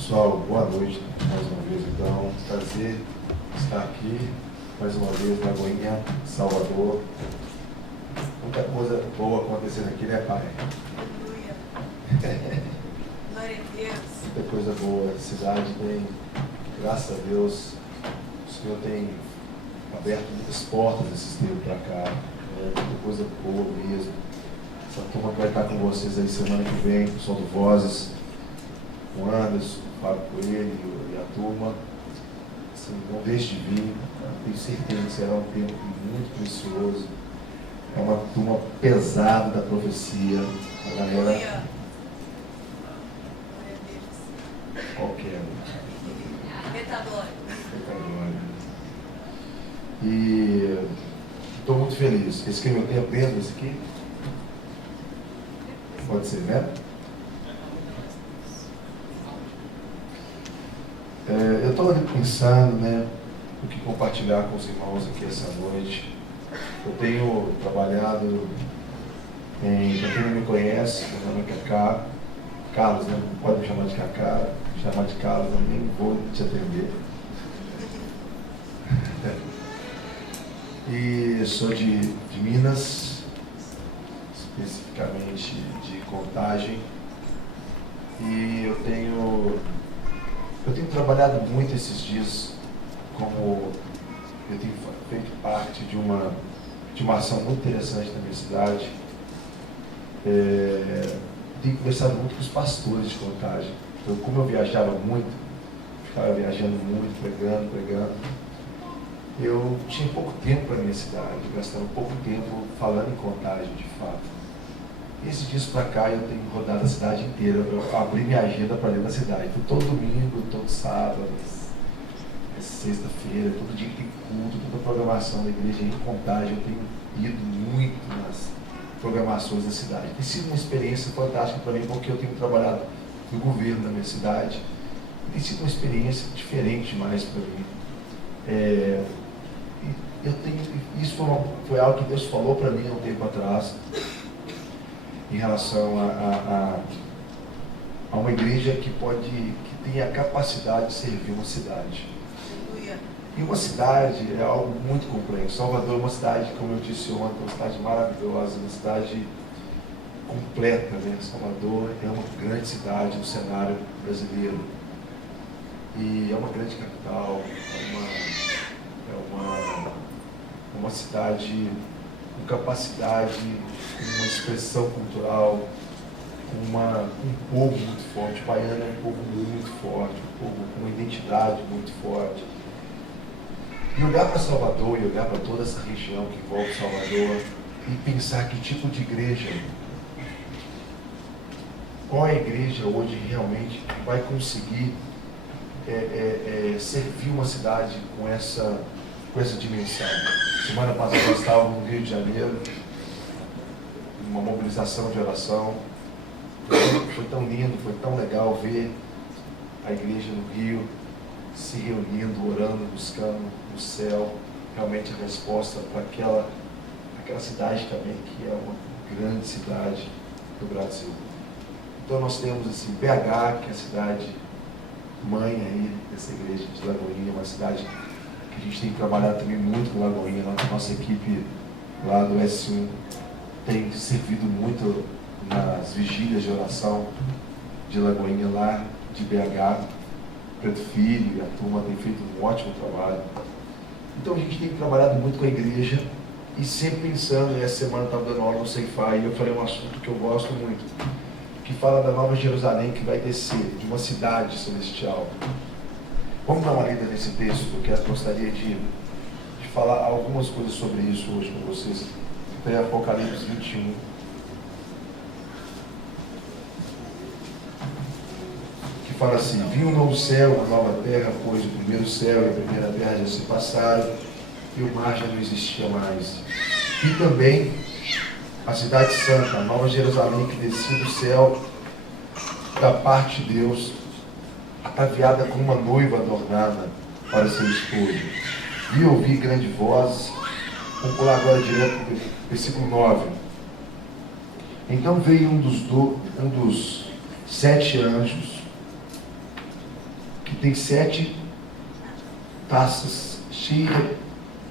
Pessoal, boa noite mais uma vez. Então, prazer estar aqui mais uma vez na Lagoinha, Salvador. Muita coisa boa acontecendo aqui, né, Pai? Aleluia. Glória a Deus. Muita coisa boa. A cidade tem, graças a Deus, o Senhor tem aberto muitas portas esses tempos para cá. Muita coisa boa mesmo. Essa turma que vai estar com vocês aí semana que vem, o pessoal do Vozes, o Anderson, o Fábio Coelho e a turma. Assim, não deixe de vir. Tenho certeza que será um tempo muito precioso. É uma turma pesada da profecia. A galera. Aleluia. Glória a Deus. Qualquer. Metador. E estou muito feliz. Esse que eu tenho mesmo, esse aqui? Pode ser, né? Eu estou pensando, né, o que compartilhar com os irmãos aqui essa noite. Eu tenho trabalhado para quem não me conhece, meu nome é Cacá, Carlos, né? Não pode me chamar de Cacá, me chamar de Carlos, eu nem vou te atender. E sou de Minas, especificamente de Contagem, e eu tenho trabalhado muito esses dias, como eu tenho feito parte de uma ação muito interessante na minha cidade. Tenho conversado muito com os pastores de Contagem. Então, como eu viajava muito, ficava viajando muito, pregando, eu tinha pouco tempo para a minha cidade, gastava pouco tempo falando em Contagem, de fato. E esses dias para cá eu tenho rodado a cidade inteira, eu abri minha agenda para dentro da cidade. Então, todo domingo, todo sábado, sexta-feira, todo dia que tem culto, toda a programação da igreja em Contagem, eu tenho ido muito nas programações da cidade. Tem sido uma experiência fantástica para mim, porque eu tenho trabalhado no governo da minha cidade. E tem sido uma experiência diferente demais para mim. Isso foi algo que Deus falou para mim há um tempo atrás, em relação a uma igreja que tem a capacidade de servir uma cidade. Aleluia. E uma cidade é algo muito complexo. Salvador é uma cidade, como eu disse ontem, uma cidade maravilhosa, uma cidade completa, né? Salvador é uma grande cidade no cenário brasileiro. E é uma grande capital, é uma cidade com capacidade, com uma expressão cultural, com um povo muito forte. O baiano é um povo muito forte, um povo com uma identidade muito forte. E olhar para Salvador e olhar para toda essa região que envolve Salvador e pensar que tipo de igreja, qual é a igreja hoje realmente que vai conseguir servir uma cidade com essa dimensão. Semana passada nós estávamos no Rio de Janeiro, uma mobilização de oração. Foi tão lindo, foi tão legal ver a igreja no Rio se reunindo, orando, buscando no céu realmente a resposta para aquela cidade também, que é uma grande cidade do Brasil. Então nós temos assim, BH, que é a cidade mãe aí dessa igreja de Lagoinha, uma cidade que a gente tem trabalhado também muito com Lagoinha. Nossa equipe lá do S1 tem servido muito nas vigílias de oração de Lagoinha lá de BH. Pedro Filho e a turma tem feito um ótimo trabalho. Então a gente tem trabalhado muito com a igreja e sempre pensando, essa semana estava dando aula no Ceifar e eu falei um assunto que eu gosto muito, que fala da Nova Jerusalém que vai descer, de uma cidade celestial. Vamos dar uma lida nesse texto, porque eu gostaria de falar algumas coisas sobre isso hoje com vocês. Tem Apocalipse 21. Que fala assim: vi um novo céu, uma nova terra, pois o primeiro céu e a primeira terra já se passaram e o mar já não existia mais. E também a cidade santa, a Nova Jerusalém, que descia do céu da parte de Deus, ataviada como uma noiva adornada para seu esposo. Vi ouvir grande voz. Vamos pular agora direto para o versículo 9. Então veio um dos 7 anjos que tem 7 taças cheias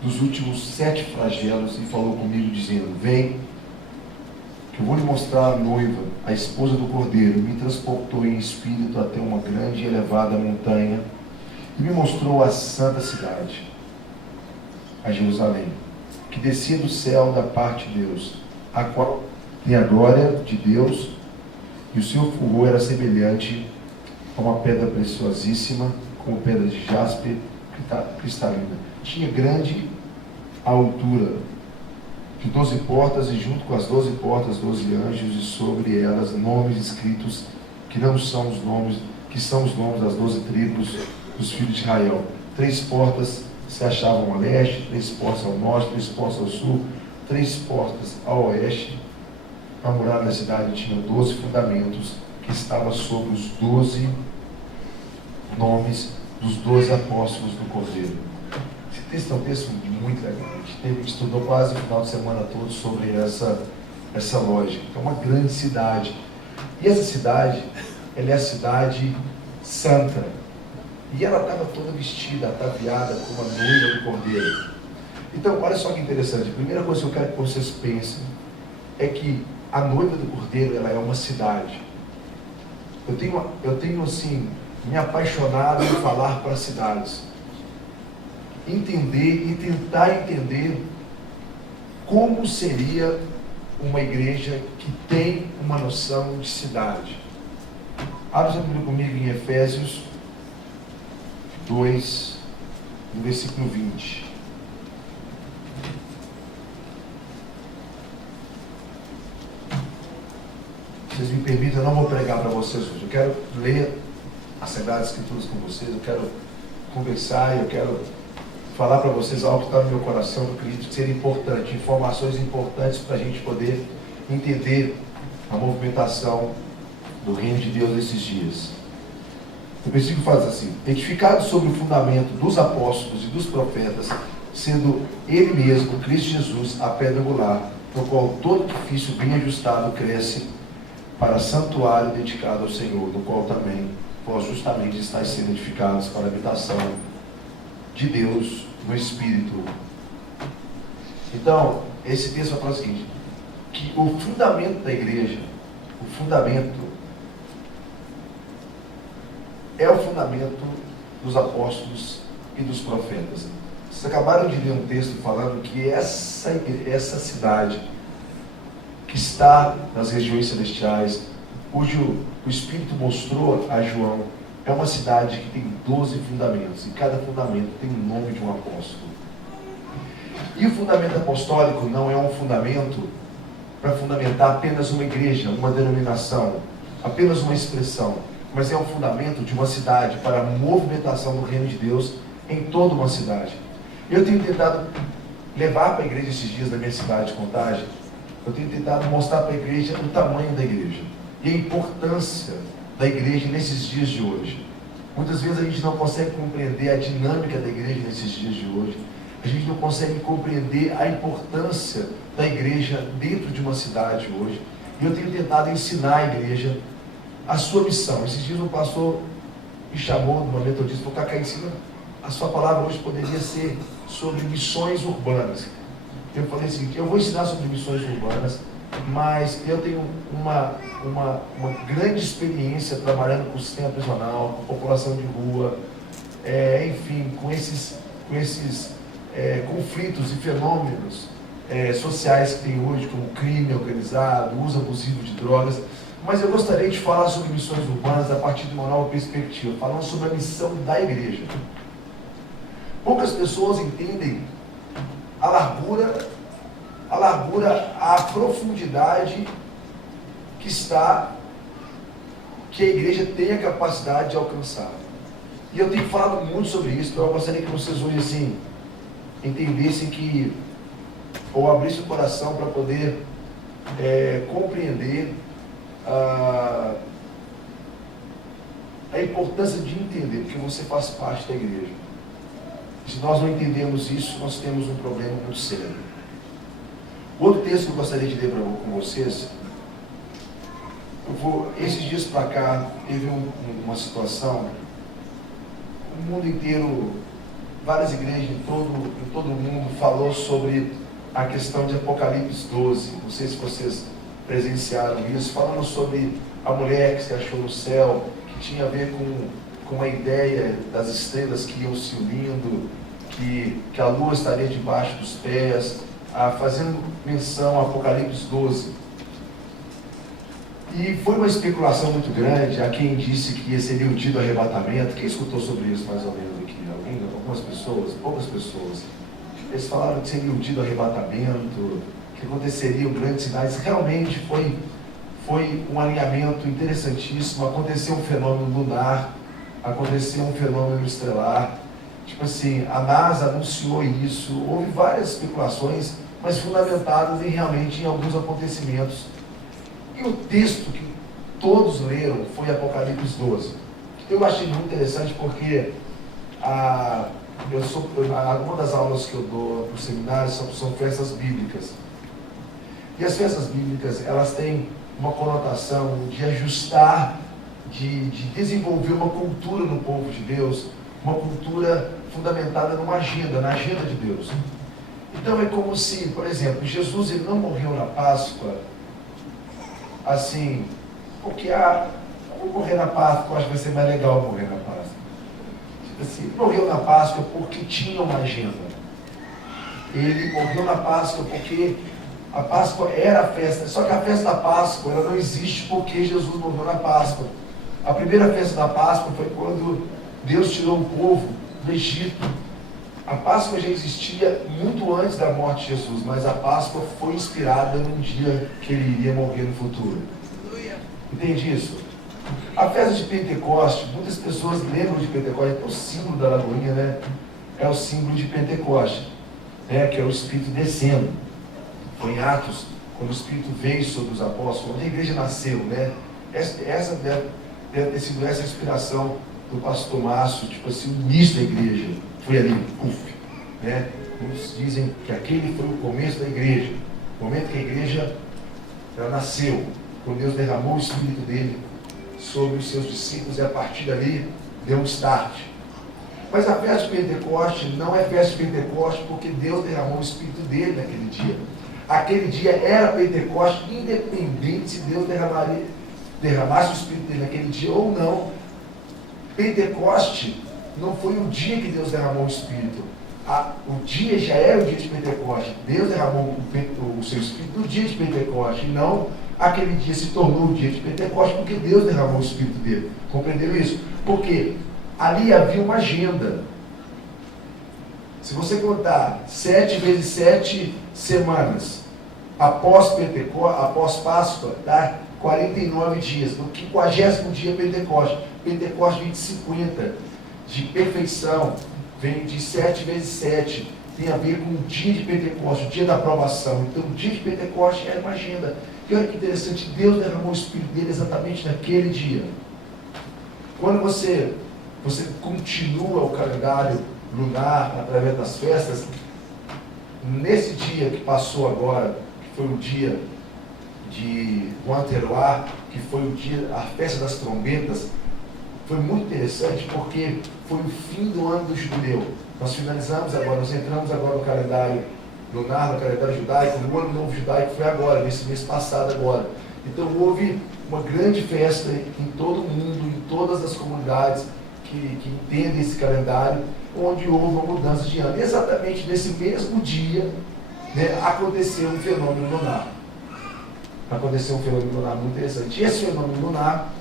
dos últimos 7 flagelos, e falou comigo dizendo: vem, que eu vou lhe mostrar a noiva, a esposa do Cordeiro. Me transportou em espírito até uma grande e elevada montanha e me mostrou a santa cidade, a Jerusalém, que descia do céu da parte de Deus, a qual tem a glória de Deus, e o seu fulgor era semelhante a uma pedra preciosíssima, como pedra de jaspe cristalina. Tinha grande altura, de 12 portas, e junto com as 12 portas, 12 anjos, e sobre elas nomes escritos, que são os nomes das 12 tribos dos filhos de Israel. 3 portas se achavam ao leste, 3 portas ao norte, 3 portas ao sul, 3 portas ao oeste. A muralha da cidade tinha 12 fundamentos, que estava sobre os 12 nomes dos 12 apóstolos do Cordeiro. Esse texto é um texto muito legal. A gente estudou quase o final de semana todo sobre essa lógica. É uma grande cidade. E essa cidade, ela é a cidade santa. E ela estava toda vestida, ataviada, como a noiva do Cordeiro. Então, olha só que interessante. A primeira coisa que eu quero que vocês pensem é que a noiva do Cordeiro, ela é uma cidade. Eu tenho assim, me apaixonado em falar para cidades. Entender e tentar entender como seria uma igreja que tem uma noção de cidade. Abra sua Bíblia comigo em Efésios 2, no versículo 20. Vocês me permitem, eu não vou pregar para vocês hoje. Eu quero ler as Sagradas Escrituras com vocês, eu quero conversar, eu quero falar para vocês algo que está no meu coração, que eu acredito que seria importante, informações importantes para a gente poder entender a movimentação do reino de Deus nesses dias. O versículo faz assim: edificado sobre o fundamento dos apóstolos e dos profetas, sendo Ele mesmo, Cristo Jesus, a pedra angular, no qual todo edifício bem ajustado cresce para santuário dedicado ao Senhor, no qual também vós justamente estáis sendo edificados para a habitação de Deus no Espírito. Então, esse texto vai falar o seguinte, que o fundamento da igreja, o fundamento é o fundamento dos apóstolos e dos profetas. Vocês acabaram de ler um texto falando que essa cidade que está nas regiões celestiais, cujo o Espírito mostrou a João, é uma cidade que tem 12 fundamentos, e cada fundamento tem o nome de um apóstolo. E o fundamento apostólico não é um fundamento para fundamentar apenas uma igreja, uma denominação, apenas uma expressão, mas é um fundamento de uma cidade para a movimentação do reino de Deus em toda uma cidade. Eu tenho tentado levar para a igreja esses dias da minha cidade, Contagem, eu tenho tentado mostrar para a igreja o tamanho da igreja e a importância da igreja nesses dias de hoje. Muitas vezes a gente não consegue compreender a dinâmica da igreja nesses dias de hoje. A gente não consegue compreender a importância da igreja dentro de uma cidade hoje. E eu tenho tentado ensinar a igreja a sua missão. Esses dias um pastor me chamou numa metodista, falou: Cacá, ensina, a sua palavra hoje poderia ser sobre missões urbanas. Eu falei assim, eu vou ensinar sobre missões urbanas, mas eu tenho uma grande experiência trabalhando com o sistema prisional, com a população de rua, enfim, com esses conflitos e fenômenos sociais que tem hoje, como crime organizado, uso abusivo de drogas. Mas eu gostaria de falar sobre missões urbanas a partir de uma nova perspectiva, falando sobre a missão da igreja. Poucas pessoas entendem a largura, a profundidade que a igreja tem a capacidade de alcançar. E eu tenho falado muito sobre isso, então eu gostaria que vocês hoje assim entendessem que, ou abrissem o coração para poder compreender a importância de entender, porque você faz parte da igreja. Se nós não entendemos isso, nós temos um problema muito sério. Outro texto que eu gostaria de ler com vocês, esses dias para cá, teve uma situação o mundo inteiro, várias igrejas em todo o mundo falou sobre a questão de Apocalipse 12. Não sei se vocês presenciaram isso, falando sobre a mulher que se achou no céu, que tinha a ver com a ideia das estrelas que iam se unindo, que a lua estaria debaixo dos pés, fazendo menção a Apocalipse 12. E foi uma especulação muito grande. Há quem disse que seria o dia do arrebatamento. Quem escutou sobre isso mais ou menos aqui? Algumas pessoas, poucas pessoas. Eles falaram que seria o dia do arrebatamento, que aconteceriam grandes sinais. Realmente foi um alinhamento interessantíssimo. Aconteceu um fenômeno lunar, aconteceu um fenômeno estelar. Tipo assim, a NASA anunciou isso. Houve várias especulações, mas fundamentadas realmente em alguns acontecimentos. E o texto que todos leram foi Apocalipse 12. Eu achei muito interessante porque uma das aulas que eu dou para o seminário são festas bíblicas. E as festas bíblicas, elas têm uma conotação de ajustar, de desenvolver uma cultura no povo de Deus, uma cultura fundamentada numa agenda, na agenda de Deus. Então é como se, por exemplo, Jesus ele não morreu na Páscoa assim, porque vou morrer na Páscoa, eu acho que vai ser mais legal morrer na Páscoa. Tipo assim, morreu na Páscoa porque tinha uma agenda. Ele morreu na Páscoa porque a Páscoa era a festa, só que a festa da Páscoa ela não existe porque Jesus morreu na Páscoa. A primeira festa da Páscoa foi quando Deus tirou o povo do Egito. A Páscoa já existia muito antes da morte de Jesus, mas a Páscoa foi inspirada num dia que ele iria morrer no futuro. Entende isso? A festa de Pentecoste, muitas pessoas lembram de Pentecoste, é o símbolo da Lagoinha, né? É o símbolo de Pentecoste, né? Que é o Espírito descendo. Foi em Atos, quando o Espírito veio sobre os apóstolos, onde a igreja nasceu, né? Essa deve ter sido essa a inspiração do pastor Márcio, tipo assim, o início da igreja. Foi ali, né? Muitos dizem que aquele foi o começo da igreja, o momento que a igreja ela nasceu, quando Deus derramou o Espírito dele sobre os seus discípulos e a partir dali deu um start. Mas a festa de Pentecoste não é festa de Pentecoste porque Deus derramou o Espírito dele naquele dia. Aquele dia era Pentecoste, independente se Deus derramasse o Espírito dele naquele dia ou não. Pentecoste não foi o dia que Deus derramou o Espírito. O dia já era o dia de Pentecoste. Deus derramou o seu Espírito no dia de Pentecoste. E não aquele dia se tornou o dia de Pentecoste porque Deus derramou o Espírito dele. Compreenderam isso? Porque ali havia uma agenda. Se você contar 7 vezes 7 semanas após Pentecoste, após Páscoa, dá 49 dias. No 50º dia Pentecoste. Pentecoste vem de 50. De perfeição, vem de 7 vezes 7, tem a ver com o dia de Pentecoste, o dia da aprovação. Então o dia de Pentecoste era uma agenda. E olha que interessante, Deus derramou o Espírito dele exatamente naquele dia. Quando você continua o calendário lunar através das festas, nesse dia que passou agora, que foi o dia de Guanteroá, que foi o dia, a festa das trombetas, foi muito interessante porque foi o fim do ano do jubileu. Nós finalizamos agora, nós entramos agora no calendário lunar, no calendário judaico, no ano novo judaico foi agora, nesse mês passado agora. Então houve uma grande festa em todo o mundo, em todas as comunidades que entendem esse calendário, onde houve uma mudança de ano. E exatamente nesse mesmo dia, né, aconteceu um fenômeno lunar. Aconteceu um fenômeno lunar muito interessante. E esse fenômeno lunar,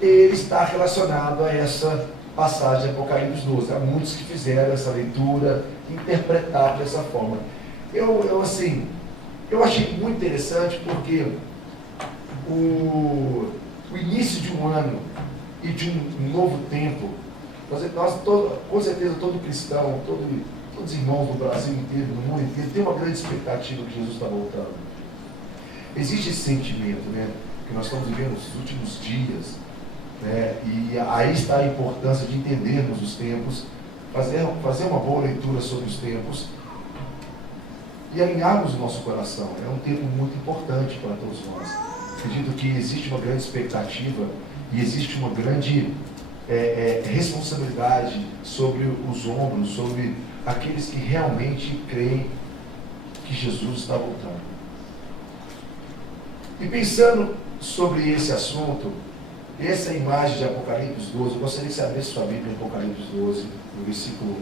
ele está relacionado a essa passagem de Apocalipse 12. Há muitos que fizeram essa leitura, interpretaram dessa forma. Eu achei muito interessante porque o início de um ano e de um novo tempo, com certeza todo cristão, todos os irmãos do Brasil inteiro, do mundo inteiro, tem uma grande expectativa que Jesus está voltando. Existe esse sentimento, né, que nós estamos vivendo nos últimos dias, né, e aí está a importância de entendermos os tempos, fazer uma boa leitura sobre os tempos e alinharmos o nosso coração. É um tempo muito importante para todos nós. Acredito que existe uma grande expectativa e existe uma grande responsabilidade sobre os ombros, sobre aqueles que realmente creem que Jesus está voltando. E pensando sobre esse assunto, essa imagem de Apocalipse 12, eu gostaria que você abrisse sua Bíblia em Apocalipse 12, no versículo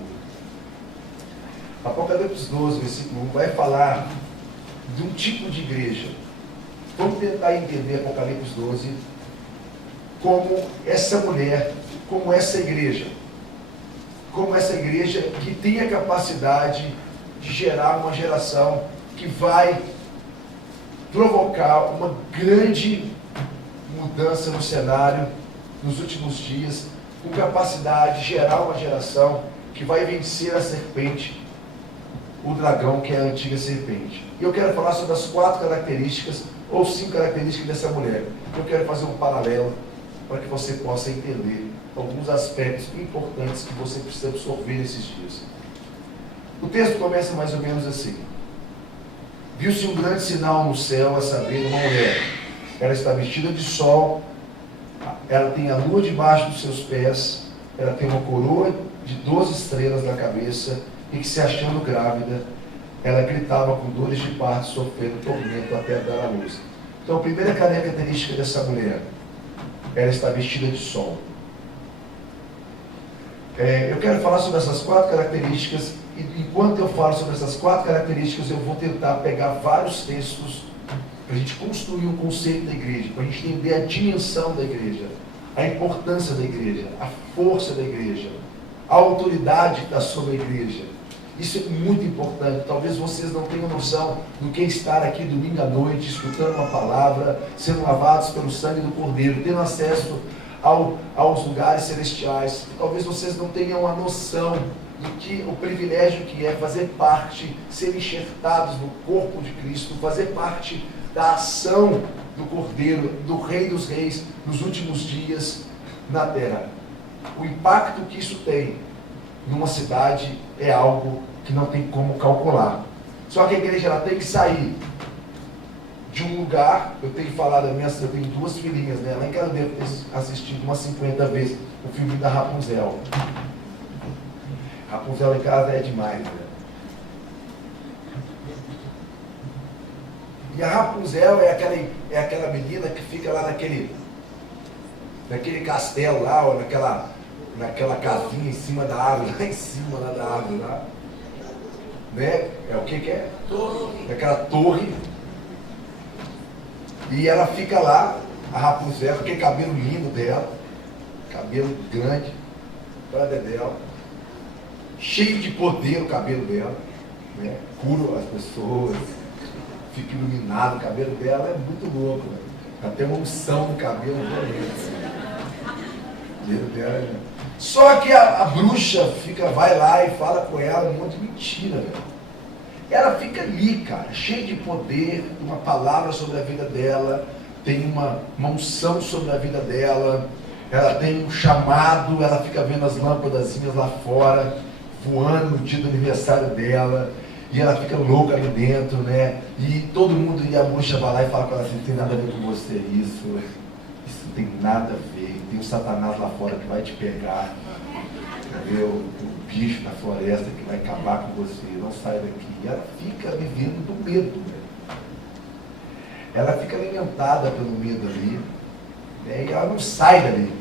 1. Apocalipse 12, versículo 1, vai falar de um tipo de igreja. Vamos tentar entender Apocalipse 12 como essa mulher, como essa igreja que tem a capacidade de gerar uma geração que vai provocar uma grande mudança no cenário nos últimos dias, com capacidade de gerar uma geração que vai vencer a serpente, o dragão, que é a antiga serpente. E eu quero falar sobre as 4 características ou 5 características dessa mulher. Eu quero fazer um paralelo para que você possa entender alguns aspectos importantes que você precisa absorver nesses dias. O texto começa mais ou menos assim: viu-se um grande sinal no céu, a saber, uma mulher. Ela está vestida de sol, ela tem a lua debaixo dos seus pés, ela tem uma coroa de 12 estrelas na cabeça, e que, se achando grávida, ela gritava com dores de parto, sofrendo tormento até dar à luz. Então, a primeira característica dessa mulher, ela está vestida de sol. Eu quero falar sobre essas 4 características, e enquanto eu falo sobre essas 4 características, eu vou tentar pegar vários textos para a gente construir um conceito da igreja, para a gente entender a dimensão da igreja, a importância da igreja, a força da igreja, a autoridade que está sobre a igreja. Isso é muito importante. Talvez vocês não tenham noção do que é estar aqui domingo à noite, escutando uma palavra, sendo lavados pelo sangue do Cordeiro, tendo acesso aos lugares celestiais. Talvez vocês não tenham a noção do que o privilégio que é fazer parte, ser enxertados no corpo de Cristo, fazer parte da ação do Cordeiro, do Rei dos Reis, nos últimos dias na terra. O impacto que isso tem numa cidade é algo que não tem como calcular. Só que a igreja ela tem que sair de um lugar. Eu tenho falado, eu tenho 2 filhinhas, né? Lá em casa eu devo ter assistido umas 50 vezes o filme da Rapunzel. Rapunzel em casa é demais, né? E a Rapunzel é aquela menina que fica lá naquele castelo lá, ou naquela casinha em cima da árvore, lá em cima lá da árvore, lá. Né? É o que é? Torre. Aquela torre. E ela fica lá, a Rapunzel, com aquele cabelo lindo dela, cabelo grande, para dedéu, cheio de poder o cabelo dela, né? Cura as pessoas, fica iluminado, o cabelo dela é muito louco, né? Ela tem uma unção no cabelo dela. Só que a bruxa vai lá e fala com ela um monte de mentira, velho. Ela fica ali, cara, cheia de poder, uma palavra sobre a vida dela, tem uma unção sobre a vida dela, ela tem um chamado, ela fica vendo as lâmpadazinhas lá fora, voando no dia do aniversário dela, e ela fica louca ali dentro, né? E todo mundo, e a bruxa vai lá e fala com ela assim: não tem nada a ver com você, isso não tem nada a ver, tem um Satanás lá fora que vai te pegar, entendeu? O bicho da floresta que vai acabar com você, não sai daqui. E ela fica vivendo do medo, né? Ela fica alimentada pelo medo ali, né? E ela não sai dali.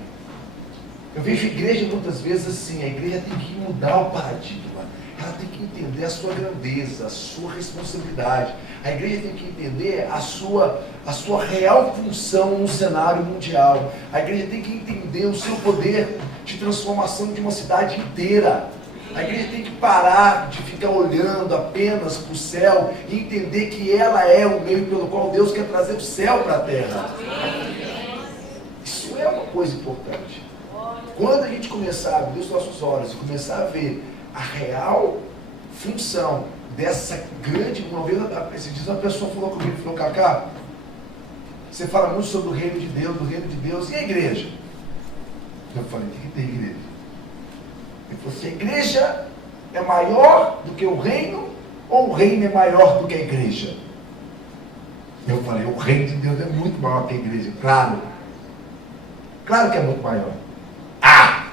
Eu vejo a igreja muitas vezes assim: a igreja tem que mudar o paradigma, ela tem que entender a sua grandeza, a sua responsabilidade. A igreja tem que entender a sua real função no cenário mundial. A igreja tem que entender o seu poder de transformação de uma cidade inteira. A igreja tem que parar de ficar olhando apenas para o céu e entender que ela é o meio pelo qual Deus quer trazer o céu para a terra. Isso é uma coisa importante. Quando a gente começar a abrir os nossos olhos e começar a ver a real função dessa grande... Uma vez, esses dias uma pessoa falou comigo, falou: Cacá, você fala muito sobre o reino de Deus, e a igreja? Eu falei: o que tem igreja? Ele falou assim: a igreja é maior do que o reino, ou o reino é maior do que a igreja? Eu falei: o reino de Deus é muito maior que a igreja. Claro que é muito maior. Ah!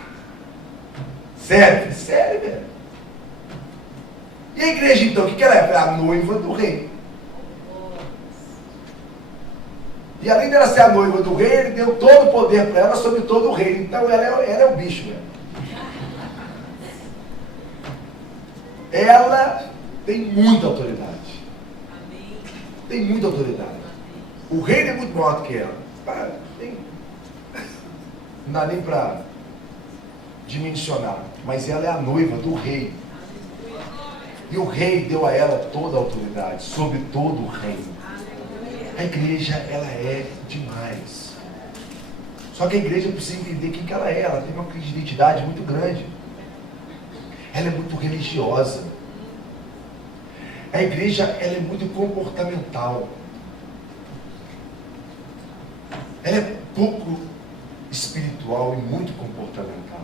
Sério, velho. E a igreja então, o que ela é? A noiva do rei. E além dela ser a noiva do rei, ele deu todo o poder para ela sobre todo o reino. Então ela é o bicho, velho. Ela tem muita autoridade. Tem muita autoridade. O reino é muito maior do que ela. Não dá nem para dimensionar. Mas ela é a noiva do rei. E o rei deu a ela toda a autoridade sobre todo o reino. A igreja, ela é demais. Só que a igreja precisa entender quem que ela é. Ela tem uma crise de identidade muito grande. Ela é muito religiosa. A igreja, ela é muito comportamental. Ela é pouco espiritual e muito comportamental.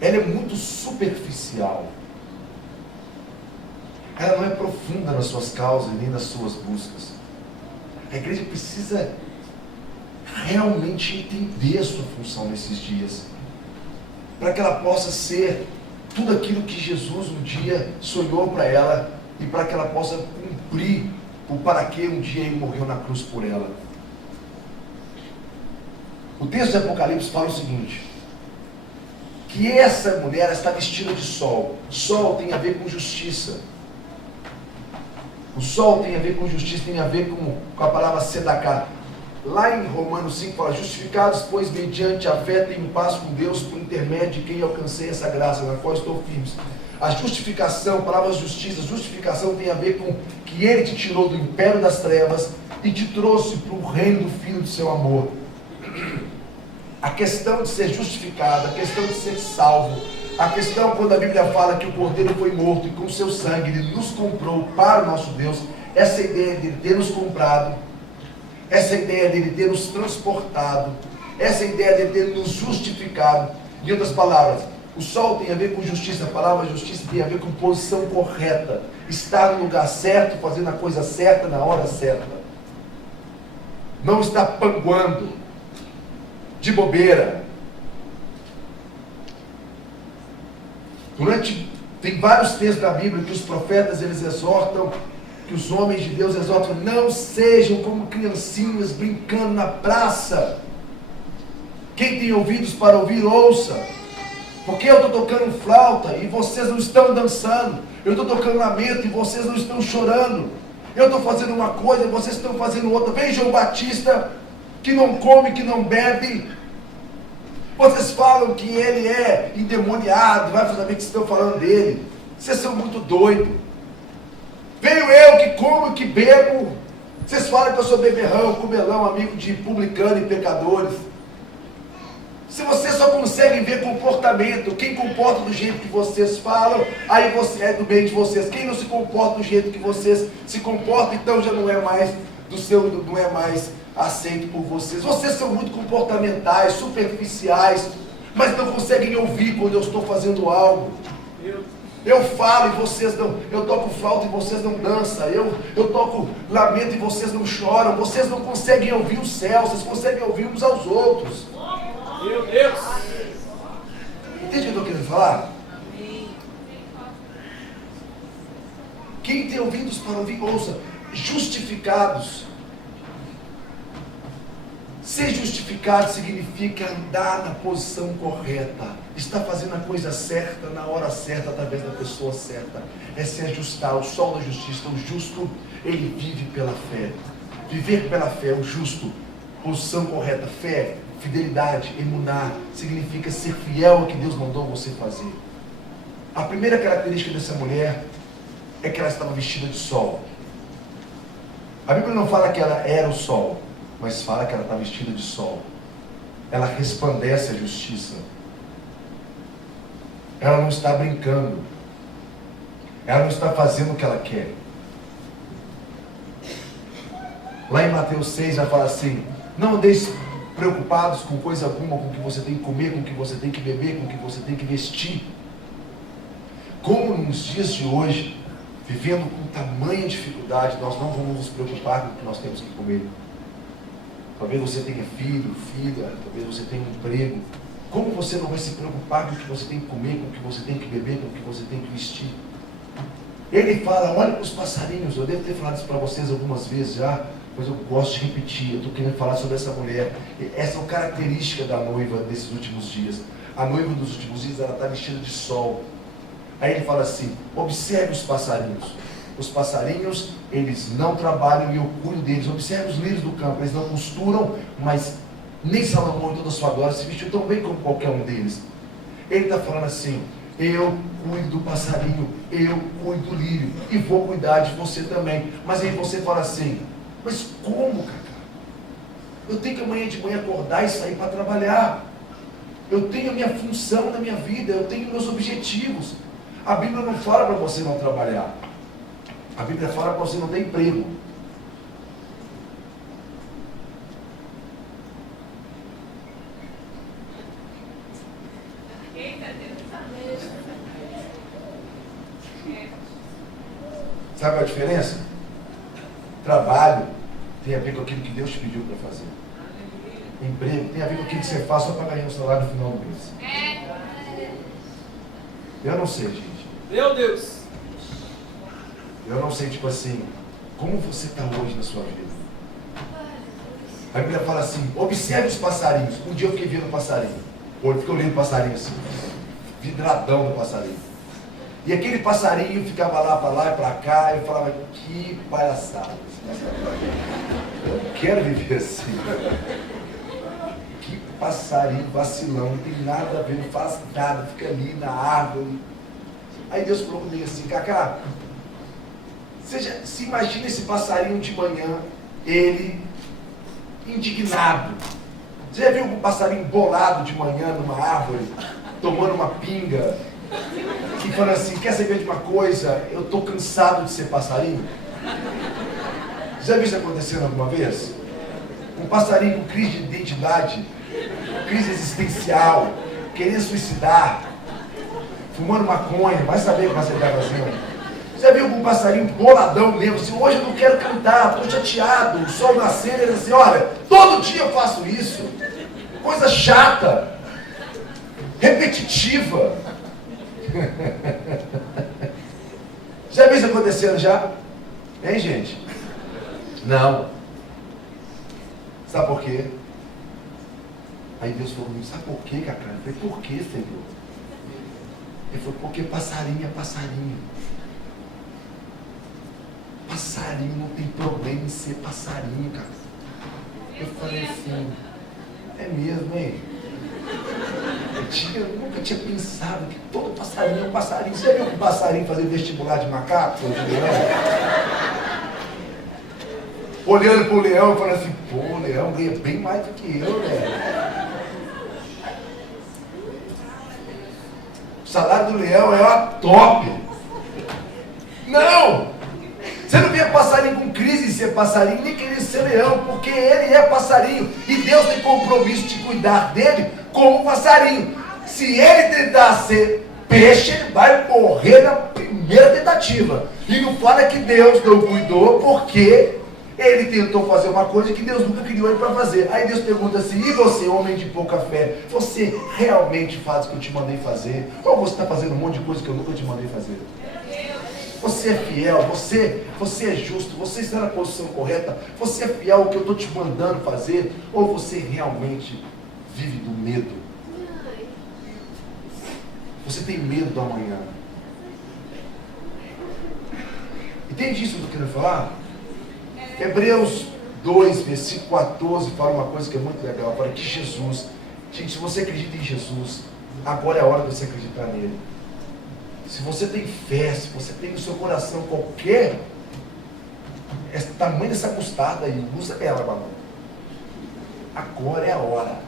Ela é muito superficial. Ela não é profunda nas suas causas nem nas suas buscas. A igreja precisa realmente entender a sua função nesses dias, para que ela possa ser tudo aquilo que Jesus um dia sonhou para ela, e para que ela possa cumprir o para que um dia ele morreu na cruz por ela. O texto de Apocalipse fala o seguinte: que essa mulher está vestida de sol. Sol tem a ver com justiça. O sol tem a ver com justiça, tem a ver com a palavra sedaká. Lá em Romanos 5 fala: justificados, pois mediante a fé tenho paz com Deus, por intermédio de quem alcancei essa graça, na qual estou firme. A justificação, a palavra justiça, justificação tem a ver com que Ele te tirou do império das trevas e te trouxe para o reino do Filho do seu amor. A questão de ser justificado, a questão de ser salvo, a questão quando a Bíblia fala que o Cordeiro foi morto e com seu sangue Ele nos comprou para o nosso Deus, essa ideia de Ele ter nos comprado, essa ideia dele ter nos transportado, essa ideia de ter nos justificado. Em outras palavras, o sol tem a ver com justiça, a palavra justiça tem a ver com posição correta, estar no lugar certo, fazendo a coisa certa na hora certa, não estar panguando de bobeira. Tem vários textos da Bíblia que os profetas eles exortam, que os homens de Deus exortam: não sejam como criancinhas brincando na praça. Quem tem ouvidos para ouvir, ouça. Porque eu estou tocando flauta e vocês não estão dançando. Eu estou tocando lamento e vocês não estão chorando. Eu estou fazendo uma coisa e vocês estão fazendo outra. Vem João Batista, que não come, que não bebe. Vocês falam que ele é endemoniado, vai saber que estão falando dele. Vocês são muito doidos. Venho eu que como e que bebo. Vocês falam que eu sou beberrão, comelão, amigo de publicano e pecadores. Se vocês só conseguem ver comportamento, quem comporta do jeito que vocês falam, aí você é do bem de vocês. Quem não se comporta do jeito que vocês se comportam, então já não é mais não é mais aceito por vocês. Vocês são muito comportamentais, superficiais, mas não conseguem ouvir quando eu estou fazendo algo. Eu falo e vocês não, eu toco flauta e vocês não dançam, eu toco lamento e vocês não choram, vocês não conseguem ouvir o céu, vocês conseguem ouvir uns aos outros. Meu Deus! Entende o que eu estou querendo falar? Quem tem ouvidos para ouvir, ouça. Justificados. Ser justificado significa andar na posição correta, estar fazendo a coisa certa, na hora certa, através da pessoa certa. É se ajustar, o sol da justiça. O justo, ele vive pela fé. Viver pela fé, o justo, posição correta, fé, fidelidade, emuná, significa ser fiel ao que Deus mandou você fazer. A primeira característica dessa mulher é que ela estava vestida de sol. A Bíblia não fala que ela era o sol, mas fala que ela está vestida de sol. Ela resplandece a justiça. Ela não está brincando. Ela não está fazendo o que ela quer. Lá em Mateus 6 vai falar assim: não andeis preocupados com coisa alguma, com o que você tem que comer, com o que você tem que beber, com o que você tem que vestir. Como nos dias de hoje, vivendo com tamanha dificuldade, nós não vamos nos preocupar com o que nós temos que comer. Talvez você tenha filho, filha, talvez você tenha um emprego, Como você não vai se preocupar com o que você tem que comer, com o que você tem que beber, com o que você tem que vestir? Ele fala, olha para os passarinhos. Eu devo ter falado isso para vocês algumas vezes já, mas eu gosto de repetir. Eu estou querendo falar sobre essa mulher. Essa é uma característica da noiva desses últimos dias. A noiva dos últimos dias, ela está vestida de sol. Aí ele fala assim, observe os passarinhos. Os passarinhos, eles não trabalham e eu cuido deles. Observe os lírios do campo, eles não costuram, mas nem Salomão em toda a sua glória se vestiu tão bem como qualquer um deles. Ele está falando assim, eu cuido do passarinho, eu cuido do lírio, e vou cuidar de você também. Mas aí você fala assim, mas como, Cacá? Eu tenho que amanhã de manhã acordar e sair para trabalhar. Eu tenho a minha função na minha vida, eu tenho meus objetivos. A Bíblia não fala para você não trabalhar. A Bíblia fala para você não ter emprego. Sabe a diferença? Trabalho tem a ver com aquilo que Deus te pediu para fazer. Emprego tem a ver com aquilo que você faz só para ganhar um salário no final do mês. Eu não sei, gente. Meu Deus! Eu não sei, tipo assim, como você está hoje na sua vida. A Bíblia fala assim, observe os passarinhos. Um dia eu fiquei vendo passarinho. Eu fiquei olhando o passarinho assim, vidradão do passarinho. E aquele passarinho ficava lá e para cá, eu falava, que palhaçada. Eu não quero viver assim. Que passarinho vacilão, não tem nada a ver, não faz nada, fica ali na árvore. Aí Deus falou comigo assim, Cacá, se imagina esse passarinho de manhã, ele indignado. Você já viu um passarinho bolado de manhã numa árvore, tomando uma pinga, e falando assim, quer saber de uma coisa? Eu estou cansado de ser passarinho. Já viu isso acontecendo alguma vez? Um passarinho com crise de identidade, crise existencial, querendo suicidar, fumando maconha, vai saber o que você está fazendo. Já viu algum passarinho boladão mesmo, assim, hoje eu não quero cantar, estou chateado, o sol nascendo, ele diz assim, olha, todo dia eu faço isso, coisa chata, repetitiva. Já viu isso acontecendo já? Hein, gente? Não. Sabe por quê? Aí Deus falou comigo, sabe por quê, Cacá? Eu falei, por quê, Senhor? Ele falou, porque passarinho é passarinho. Passarinho não tem problema em ser passarinho, cara. Eu falei assim, é mesmo, hein? Eu nunca tinha pensado que todo passarinho é um passarinho. Você viu um passarinho fazer vestibular de macaco? Olhando pro leão e falando assim, pô, o leão ganha bem mais do que eu, né? O salário do leão é uma top. Não! Você não vê passarinho com crise em ser passarinho, nem querer ser leão, porque ele é passarinho. E Deus tem compromisso de cuidar dele como passarinho. Se ele tentar ser peixe, ele vai morrer na primeira tentativa. E não fala que Deus não cuidou, porque ele tentou fazer uma coisa que Deus nunca criou ele para fazer. Aí Deus pergunta assim, e você, homem de pouca fé, você realmente faz o que eu te mandei fazer? Ou você está fazendo um monte de coisa que eu nunca te mandei fazer? Você é fiel, você é justo, você está na posição correta, você é fiel ao que eu estou te mandando fazer, ou você realmente vive do medo? Você tem medo do amanhã? Entende isso que eu estou querendo falar? Hebreus 2, versículo 14, fala uma coisa que é muito legal, fala que Jesus, gente, se você acredita em Jesus, agora é a hora de você acreditar nele. Se você tem fé, se você tem no seu coração qualquer tamanho dessa mostarda aí, usa ela, mamãe. Agora é a hora.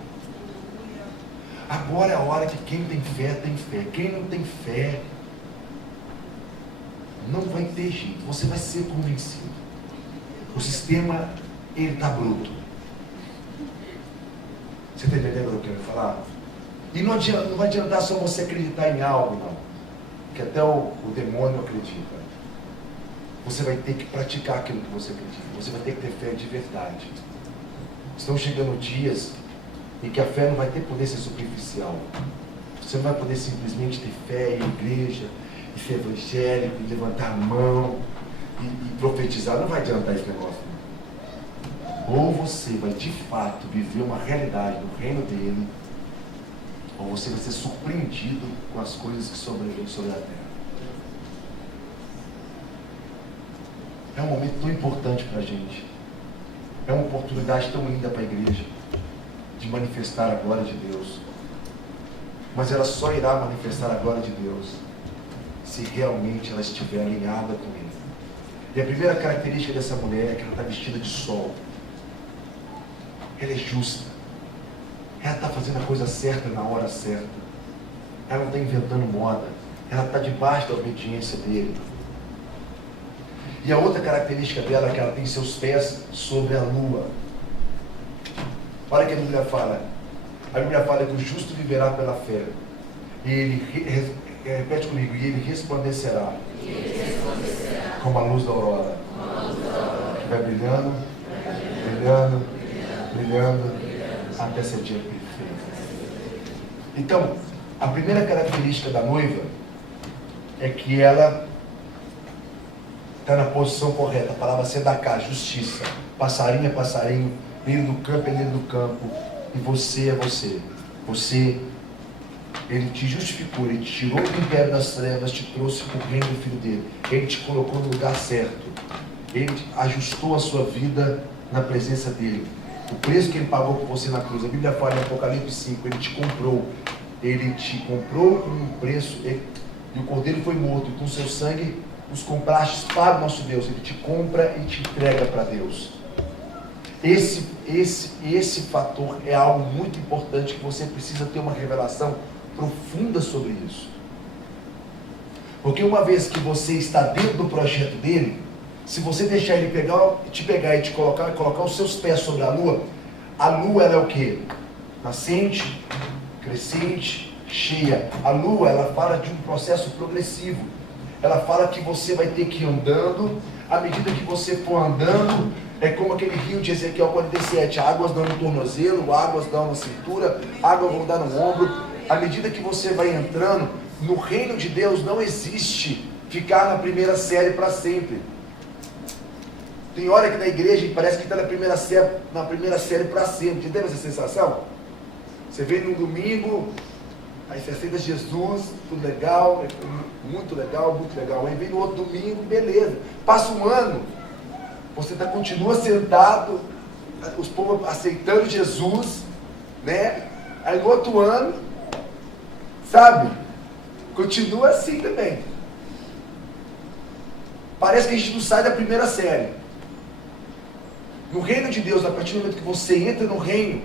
Agora é a hora que quem tem fé, tem fé. Quem não tem fé, não vai ter jeito. Você vai ser convencido. O sistema, ele está bruto. Você está entendendo o que eu quero falar? E não vai adiantar só você acreditar em algo, não. Que até o demônio acredita. Você vai ter que praticar aquilo que você acredita. Você vai ter que ter fé de verdade. Estão chegando dias e que a fé não vai ter poder ser superficial. Você não vai poder simplesmente ter fé em igreja, e ser evangélico, e levantar a mão, e profetizar. Não vai adiantar esse negócio. Ou você vai de fato viver uma realidade do reino dele, ou você vai ser surpreendido com as coisas que sobrevivem sobre a terra. É um momento tão importante para a gente. É uma oportunidade tão linda para a igreja de manifestar a glória de Deus. Mas ela só irá manifestar a glória de Deus se realmente ela estiver alinhada com Ele. E a primeira característica dessa mulher é que ela está vestida de sol. Ela é justa. Ela está fazendo a coisa certa na hora certa. Ela não está inventando moda. Ela está debaixo da obediência dele. E a outra característica dela é que ela tem seus pés sobre a lua. Olha o que a Bíblia fala. A Bíblia fala que o justo viverá pela fé. E ele, repete comigo, e ele resplandecerá. Como a luz da aurora. Que vai brilhando, brilhando, brilhando, até ser dia perfeito. Então, a primeira característica da noiva é que ela está na posição correta. A palavra sedaká, justiça. Passarinho é passarinho, lírio do campo é lírio do campo, e você é você. Você, ele te justificou, ele te tirou do império das trevas, te trouxe para o reino do Filho dele. Ele te colocou no lugar certo. Ele ajustou a sua vida na presença dele. O preço que ele pagou por você na cruz, a Bíblia fala em Apocalipse 5, ele te comprou. Ele te comprou com um preço, e o cordeiro foi morto, e com seu sangue os compraste para o nosso Deus. Ele te compra e te entrega para Deus. Esse fator é algo muito importante, que você precisa ter uma revelação profunda sobre isso. Porque uma vez que você está dentro do projeto dele, se você deixar ele te pegar e te colocar os seus pés sobre a lua ela é o quê? Nascente, crescente, cheia. A lua, ela fala de um processo progressivo. Ela fala que você vai ter que ir andando. À medida que você for andando, é como aquele rio de Ezequiel 47, águas dão no tornozelo, águas dão na cintura, águas vão dar no ombro. À medida que você vai entrando, no reino de Deus não existe ficar na primeira série para sempre. Tem hora que na igreja parece que está na primeira série para sempre. Você teve essa sensação? Você vem no domingo, aí você aceita Jesus, tudo legal, muito legal, muito legal. Aí vem no outro domingo, beleza. Passa um ano, você continua sentado, os povos aceitando Jesus, né? Aí no outro ano, sabe? Continua assim também. Parece que a gente não sai da primeira série. No reino de Deus, a partir do momento que você entra no reino,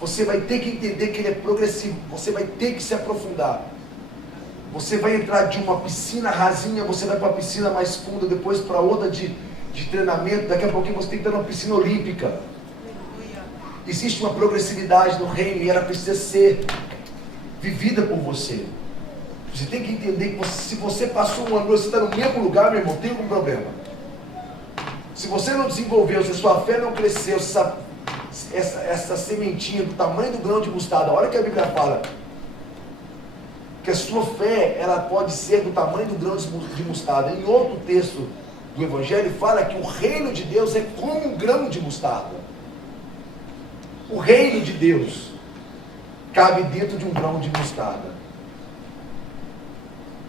você vai ter que entender que ele é progressivo. Você vai ter que se aprofundar. Você vai entrar de uma piscina rasinha, você vai para uma piscina mais funda, depois para outra de treinamento. Daqui a pouquinho você tem que estar numa piscina olímpica. Existe uma progressividade no reino e ela precisa ser vivida por você. Você tem que entender que se você passou um ano, você está no mesmo lugar, meu irmão, tem algum problema. Se você não desenvolveu, se a sua fé não cresceu, essa sementinha do tamanho do grão de mostarda, olha que a Bíblia fala, que a sua fé, ela pode ser do tamanho do grão de mostarda. Em outro texto do Evangelho, fala que o reino de Deus é como um grão de mostarda. O reino de Deus cabe dentro de um grão de mostarda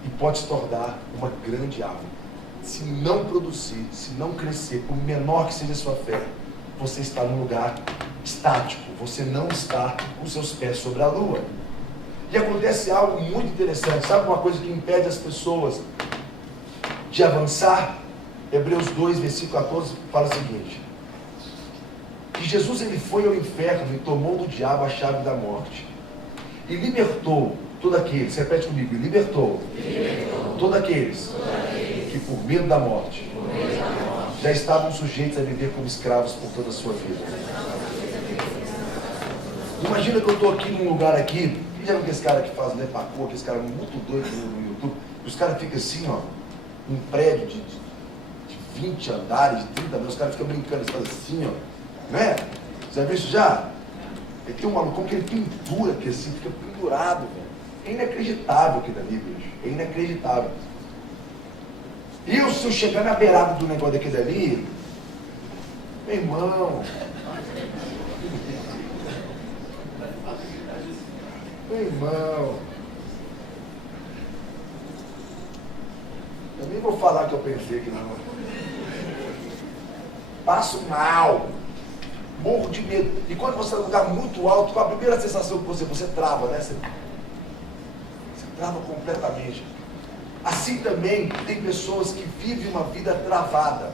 e pode se tornar uma grande árvore. Se não produzir, se não crescer, por menor que seja a sua fé, você está num lugar estático, você não está com seus pés sobre a lua. E acontece algo muito interessante. Sabe uma coisa que impede as pessoas de avançar? Hebreus 2, versículo 14, fala o seguinte: que Jesus, ele foi ao inferno e tomou do diabo a chave da morte e libertou todos aqueles, repete comigo, libertou todos aqueles que por medo da morte já estavam sujeitos a viver como escravos por toda a sua vida. Imagina que eu estou aqui num lugar aqui, e já viu aqueles caras que fazem parkour, aqueles caras muito doidos no YouTube, os caras ficam assim, ó, num prédio de 20 andares, de 30 andares, os caras ficam brincando, eles fazem assim, ó, né? Já viu isso já? Ele tem um maluco, como que ele pendura aqui assim, fica pendurado, velho. É inacreditável aquilo ali, bicho. É inacreditável. E se eu chegar na beirada do negócio daquele ali, meu irmão. Meu irmão. Eu nem vou falar o que eu pensei aqui não. Passo mal. Morro de medo. E quando você está num lugar muito alto, qual a primeira sensação que você trava, né? Você trava completamente. Assim também tem pessoas que vivem uma vida travada.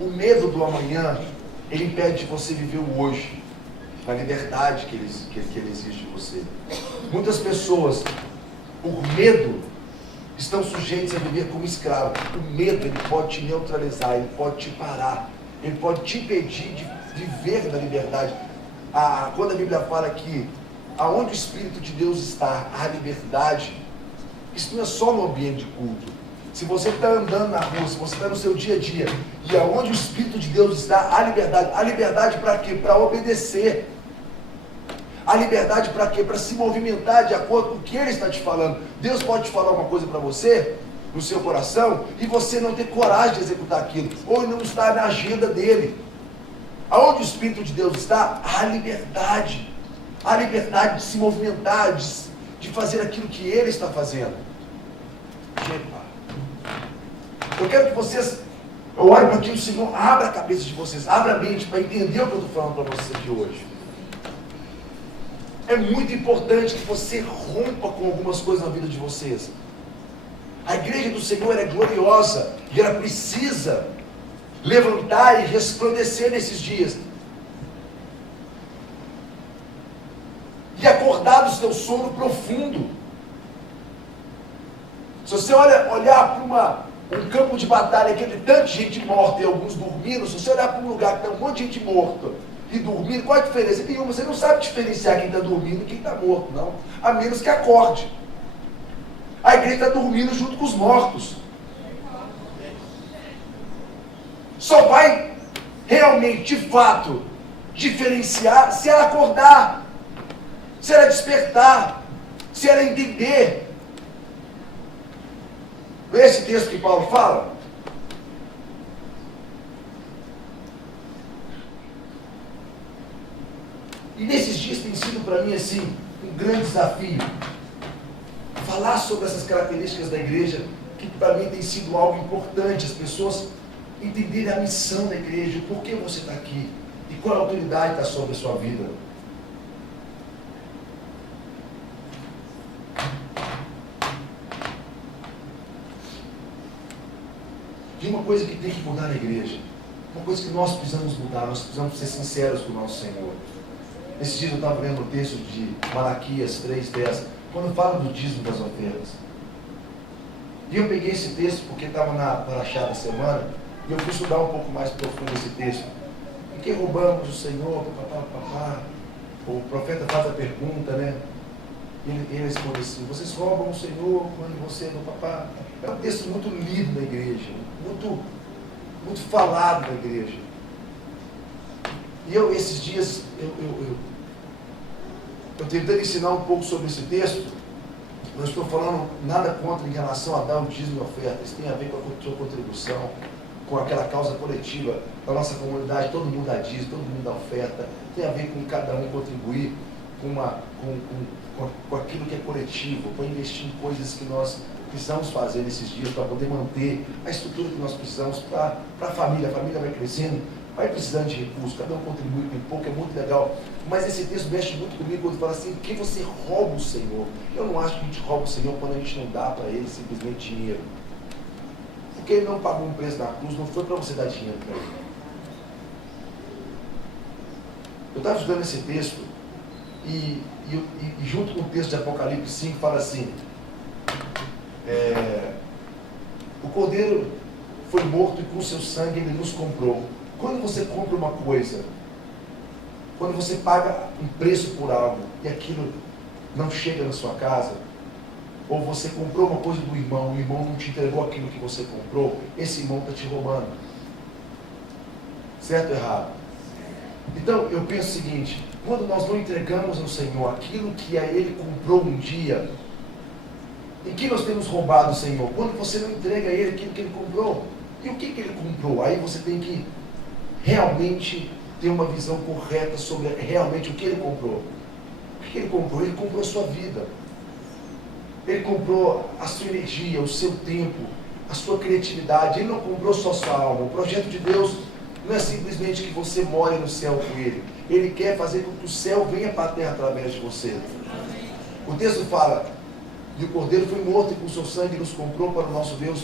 O medo do amanhã, ele impede de você viver o hoje, na liberdade que ele exige de você. Muitas pessoas, por medo, estão sujeitos a viver como escravo. O medo, ele pode te neutralizar, ele pode te parar, ele pode te impedir de viver na liberdade. Quando a Bíblia fala que aonde o Espírito de Deus está, há liberdade, isso não é só no ambiente de culto. Se você está andando na rua, se você está no seu dia a dia, e aonde o Espírito de Deus está, há liberdade. Há liberdade para quê? Para obedecer. Há liberdade para quê? Para se movimentar de acordo com o que Ele está te falando. Deus pode te falar uma coisa para você, no seu coração, e você não ter coragem de executar aquilo, ou não estar na agenda dele. Aonde o Espírito de Deus está, há liberdade. Há liberdade de se movimentar, de fazer aquilo que Ele está fazendo. Eu quero que vocês, eu oro para que o Senhor abra a cabeça de vocês, abra a mente para entender o que eu estou falando para vocês aqui hoje. É muito importante que você rompa com algumas coisas na vida de vocês. A igreja do Senhor é gloriosa e ela precisa levantar e resplandecer nesses dias. E acordar do seu sono profundo. Se você olhar para um campo de batalha que tem tanta gente morta e alguns dormindo, se você olhar para um lugar que tem um monte de gente morta e dormindo, qual a diferença? Nenhuma. Você não sabe diferenciar quem está dormindo e quem está morto, não. A menos que acorde. A igreja está dormindo junto com os mortos. Só vai realmente, de fato, diferenciar se ela acordar, se ela despertar, se ela entender. Esse texto que Paulo fala. E nesses dias tem sido para mim assim, um grande desafio. Falar sobre essas características da igreja, que para mim tem sido algo importante. As pessoas entenderem a missão da igreja, por que você está aqui, e qual a autoridade está sobre a sua vida. Tem uma coisa que tem que mudar na igreja, uma coisa que nós precisamos mudar, nós precisamos ser sinceros com o nosso Senhor. Esses dias eu estava lendo o texto de Malaquias 3:10, quando fala do dízimo das ovelhas. E eu peguei esse texto porque estava na Paraxá da semana, e eu fui estudar um pouco mais profundo esse texto. Em que roubamos o Senhor, papá? O profeta faz a pergunta, né? Ele responde assim: vocês roubam o Senhor quando você não, papá. É um texto muito lido na igreja, muito falado na igreja. E eu, esses dias, eu tentando ensinar um pouco sobre esse texto. Não estou falando nada contra em relação a dar o dízimo e oferta. Isso tem a ver com a sua contribuição, com aquela causa coletiva da nossa comunidade. Todo mundo dá dízimo, todo mundo dá oferta. Tem a ver com cada um contribuir com aquilo que é coletivo, para investir em coisas que nós precisamos fazer nesses dias para poder manter a estrutura que nós precisamos para a família. A família vai crescendo, vai precisando de recursos, cada um contribui com um pouco, é muito legal. Mas esse texto mexe muito comigo quando fala assim, que você rouba o Senhor. Eu não acho que a gente rouba o Senhor quando a gente não dá para Ele simplesmente dinheiro. Porque Ele não pagou um preço na cruz, não foi para você dar dinheiro para Ele. Eu estava estudando esse texto e junto com o texto de Apocalipse 5 fala assim, o Cordeiro foi morto e com seu sangue Ele nos comprou. Quando você compra uma coisa, quando você paga um preço por algo e aquilo não chega na sua casa, ou você comprou uma coisa do irmão, o irmão não te entregou aquilo que você comprou, esse irmão está te roubando. Certo ou errado? Então, eu penso o seguinte, Quando nós não entregamos ao Senhor aquilo que a Ele comprou um dia, em que nós temos roubado o Senhor? Quando você não entrega a Ele aquilo que Ele comprou. E o que Ele comprou? Aí você tem que realmente ter uma visão correta sobre realmente o que Ele comprou. O que Ele comprou? Ele comprou a sua vida. Ele comprou a sua energia, o seu tempo, a sua criatividade. Ele não comprou só a sua alma. O projeto de Deus não é simplesmente que você more no céu com Ele. Ele quer fazer com que o céu venha para a terra através de você. O texto fala: e o Cordeiro foi morto e com seu sangue nos comprou para o nosso Deus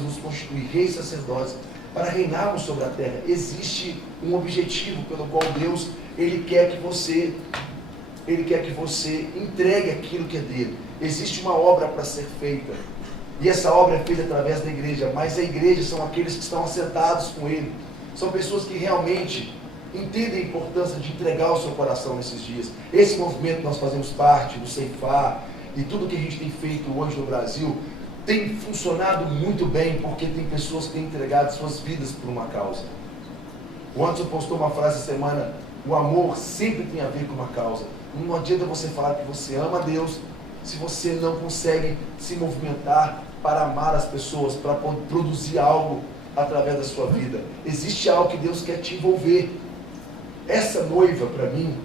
nos constituir reis sacerdotes, para reinarmos sobre a terra. Existe um objetivo pelo qual Deus, Ele quer que você entregue aquilo que é dele. Existe uma obra para ser feita, e essa obra é feita através da igreja, mas a igreja são aqueles que estão assentados com Ele, são pessoas que realmente entendem a importância de entregar o seu coração nesses dias. Esse movimento nós fazemos parte do Ceifar, e tudo que a gente tem feito hoje no Brasil tem funcionado muito bem, porque tem pessoas que têm entregado suas vidas por uma causa. O Anderson postou uma frase essa semana: o amor sempre tem a ver com uma causa. Não adianta você falar que você ama a Deus se você não consegue se movimentar para amar as pessoas, para produzir algo através da sua vida. Existe algo que Deus quer te envolver. Essa noiva, para mim,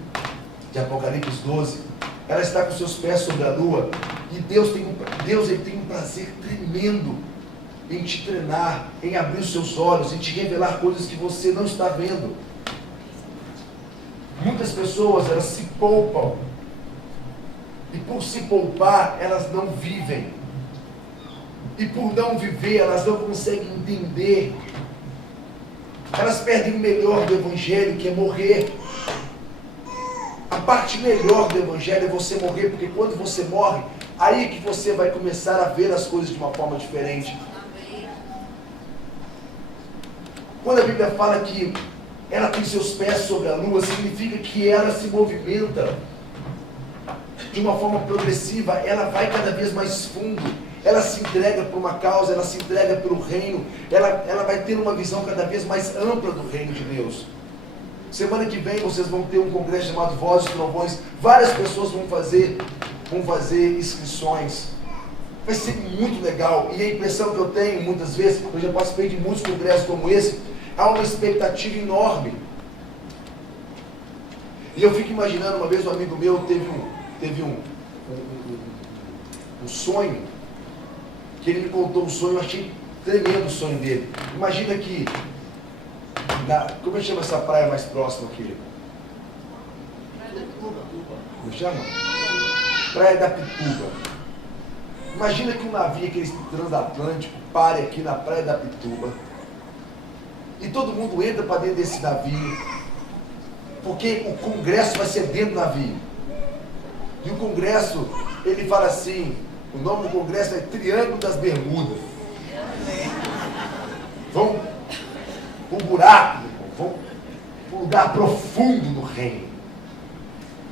de Apocalipse 12, ela está com seus pés sobre a lua, e Deus ele tem um prazer tremendo em te treinar, em abrir os seus olhos, em te revelar coisas que você não está vendo. Muitas pessoas, elas se poupam, e por se poupar, elas não vivem, e por não viver, elas não conseguem entender, elas perdem o melhor do Evangelho, que é morrer. A parte melhor do Evangelho é você morrer, porque quando você morre, aí que você vai começar a ver as coisas de uma forma diferente. Quando a Bíblia fala que ela tem seus pés sobre a lua, significa que ela se movimenta de uma forma progressiva, ela vai cada vez mais fundo, ela se entrega por uma causa, ela se entrega pelo reino, ela vai ter uma visão cada vez mais ampla do reino de Deus. Semana que vem vocês vão ter um congresso chamado Vozes e Trovões. Várias pessoas vão fazer inscrições. Vai ser muito legal. E a impressão que eu tenho muitas vezes, eu já participei de muitos congressos como esse, há uma expectativa enorme. E eu fico imaginando, uma vez um amigo meu teve um sonho, que ele me contou um sonho, eu achei tremendo o sonho dele. Imagina que como é que chama essa praia mais próxima aqui? Como chama? Praia da Pituba. Imagina que um navio, aquele transatlântico, pare aqui na Praia da Pituba, e todo mundo entra para dentro desse navio, porque o congresso vai ser dentro do navio. E o congresso, ele fala assim, o nome do congresso é Triângulo das Bermudas. Vão um buraco, vão para um lugar profundo do reino.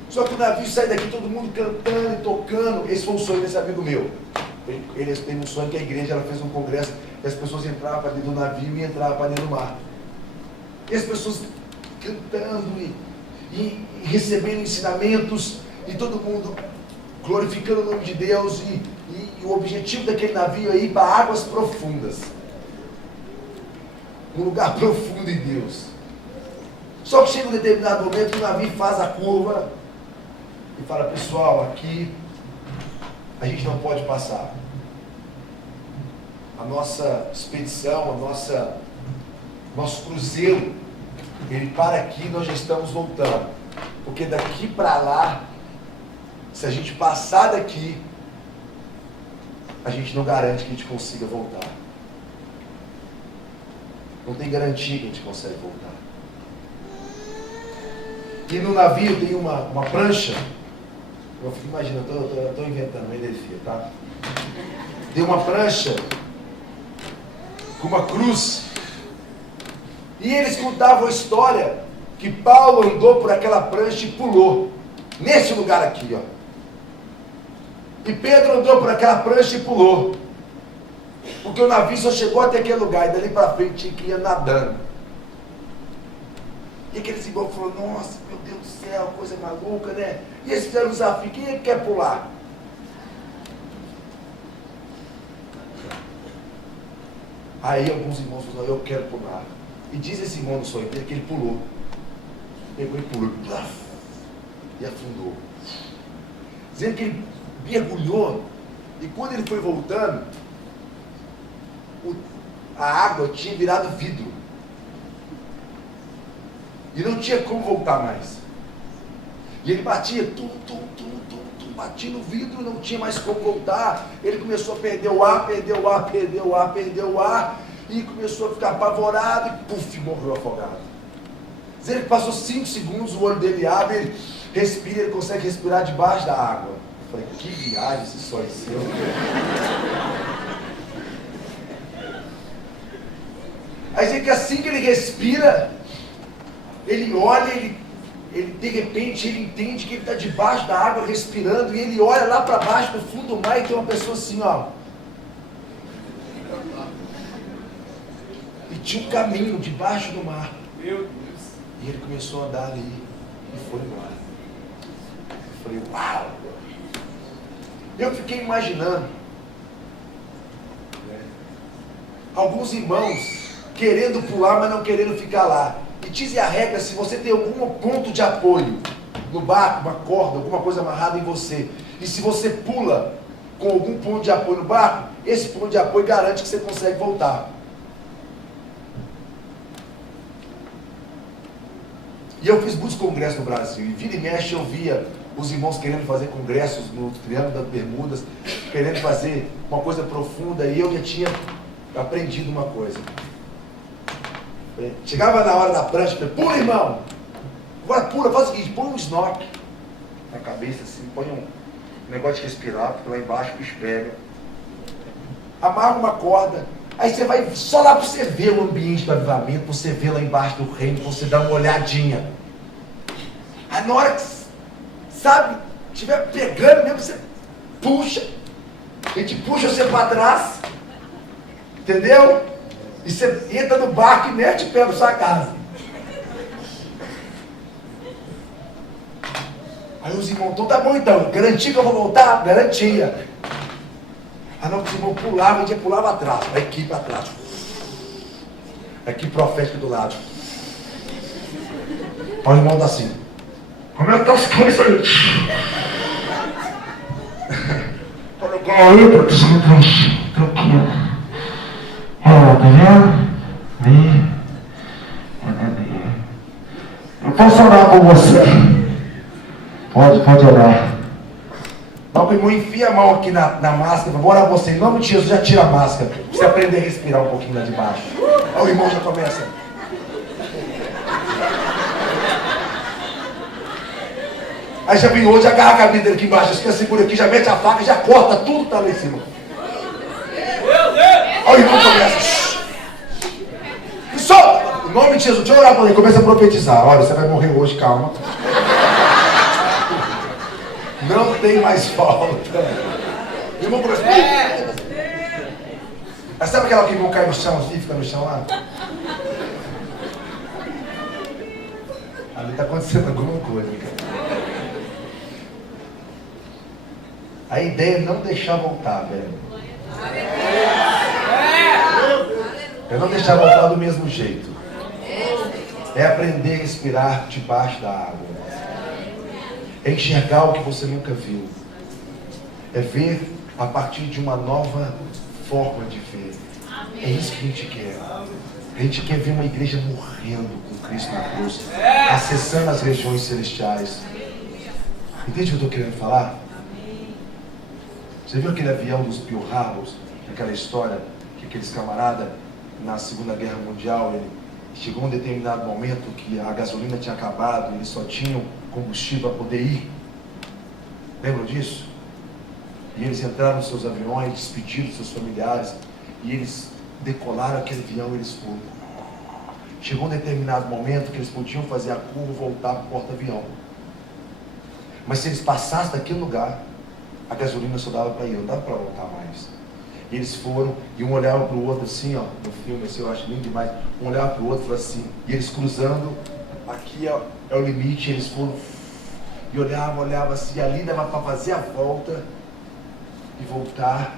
Só que o navio sai daqui, todo mundo cantando e tocando. Esse foi um sonho desse amigo meu. Ele teve um sonho que a igreja ela fez um congresso, e as pessoas entravam para dentro do navio e entravam para dentro do mar. E as pessoas cantando e recebendo ensinamentos, e todo mundo glorificando o nome de Deus, e o objetivo daquele navio é ir para águas profundas. Um lugar profundo em Deus. Só que chega um determinado momento que o navio faz a curva e fala: pessoal, aqui a gente não pode passar. A nossa expedição, nosso cruzeiro, ele para aqui, nós já estamos voltando. Porque daqui para lá, se a gente passar daqui, a gente não garante que a gente consiga voltar. Não tem garantia que a gente consegue voltar. E no navio tem uma prancha. Eu fico imaginando, eu estou inventando uma energia, tá? Tem uma prancha com uma cruz. E eles contavam a história que Paulo andou por aquela prancha e pulou. Nesse lugar aqui, ó. E Pedro andou por aquela prancha e pulou. Porque o navio só chegou até aquele lugar, e dali para frente tinha que ir nadando. E aqueles irmãos falaram, nossa, meu Deus do céu, coisa maluca, né? E eles fizeram um desafio, quem é que quer pular? Aí alguns irmãos falaram, eu quero pular. E diz esse irmão no sonho dele que ele pulou. Pegou e pulou. E afundou. Dizendo que ele mergulhou. E quando ele foi voltando, a água tinha virado vidro. E não tinha como voltar mais. E ele batia, batia no vidro, não tinha mais como voltar. Ele começou a perder o ar, e começou a ficar apavorado e puf, morreu afogado. Ele passou 5 segundos, o olho dele abre, ele respira, ele consegue respirar debaixo da água. Eu falei, que viagem esse sonho seu. Aí diz que assim que ele respira, ele olha, ele de repente ele entende que ele está debaixo da água respirando, e ele olha lá para baixo no fundo do mar e tem uma pessoa assim, ó. E tinha um caminho debaixo do mar. Meu Deus. E ele começou a andar ali e foi embora. Eu falei, uau! Eu fiquei imaginando, né, alguns irmãos querendo pular, mas não querendo ficar lá. E diz a regra, se você tem algum ponto de apoio no barco, uma corda, alguma coisa amarrada em você, e se você pula com algum ponto de apoio no barco, esse ponto de apoio garante que você consegue voltar. E eu fiz muitos congressos no Brasil, e vira e mexe eu via os irmãos querendo fazer congressos no Triângulo das Bermudas, querendo fazer uma coisa profunda, e eu já tinha aprendido uma coisa. Chegava na hora da prancha, falei, pula, irmão! Agora pula, faz o seguinte, põe um snorkel na cabeça assim, põe um negócio de respirar, porque lá embaixo o bicho pega. Amarra uma corda, aí você vai só lá para você ver o ambiente do avivamento, para você ver lá embaixo do reino, para você dar uma olhadinha. Aí na hora que, sabe, estiver pegando mesmo, você puxa, a gente puxa você para trás, entendeu? E você entra no barco e mete o pé na sua casa. Aí os irmãos, então tá bom então, garantia que eu vou voltar? Garantia. Aí não, os irmãos pulavam, a gente pulava atrás, a equipe atrás. A equipe profética do lado. Aí o irmão tá assim, como é que tá as coisas aí? Tá legal aí, produção? Tranquilo. Tá vendo? Eu posso orar por você? Pode orar. O irmão enfia a mão aqui na máscara, vou orar por você. Em nome de Jesus, já tira a máscara. Pra você aprender a respirar um pouquinho lá de baixo. Aí o irmão já começa. Aí já vem hoje, agarra a cabeça dele aqui embaixo, fica segura aqui, já mete a faca, já corta tudo que tá lá em cima. Aí o irmão começa. Solta! Em nome de Jesus, deixa eu orar por ele, começa a profetizar. Olha, você vai morrer hoje, calma. Não tem mais volta. O irmão começa. Mas sabe aquela que o irmão cai no chão assim, fica no chão lá? Ali está acontecendo alguma coisa. A ideia é não deixar voltar, velho. É não deixar voltar do mesmo jeito. É aprender a respirar debaixo da água. É enxergar o que você nunca viu. É ver a partir de uma nova forma de ver. É isso que a gente quer. A gente quer ver uma igreja morrendo com Cristo na cruz, acessando as regiões celestiais. Entende o que eu estou querendo falar? Você viu aquele avião dos Pearl Harbors, aquela história que aqueles camaradas na Segunda Guerra Mundial, ele chegou um determinado momento que a gasolina tinha acabado, eles só tinham combustível para poder ir. Lembram disso? E eles entraram nos seus aviões, despediram dos seus familiares, e eles decolaram aquele avião, eles foram. Chegou um determinado momento que eles podiam fazer a curva e voltar para o porta-avião. Mas se eles passassem daquele lugar, a gasolina só dava para ir, não dava para voltar mais. E eles foram, e um olhava para o outro assim, ó, no filme, assim, eu acho lindo demais, um olhava para o outro e falava assim, e eles cruzando aqui é o limite. Eles foram e olhavam assim, ali dava para fazer a volta e voltar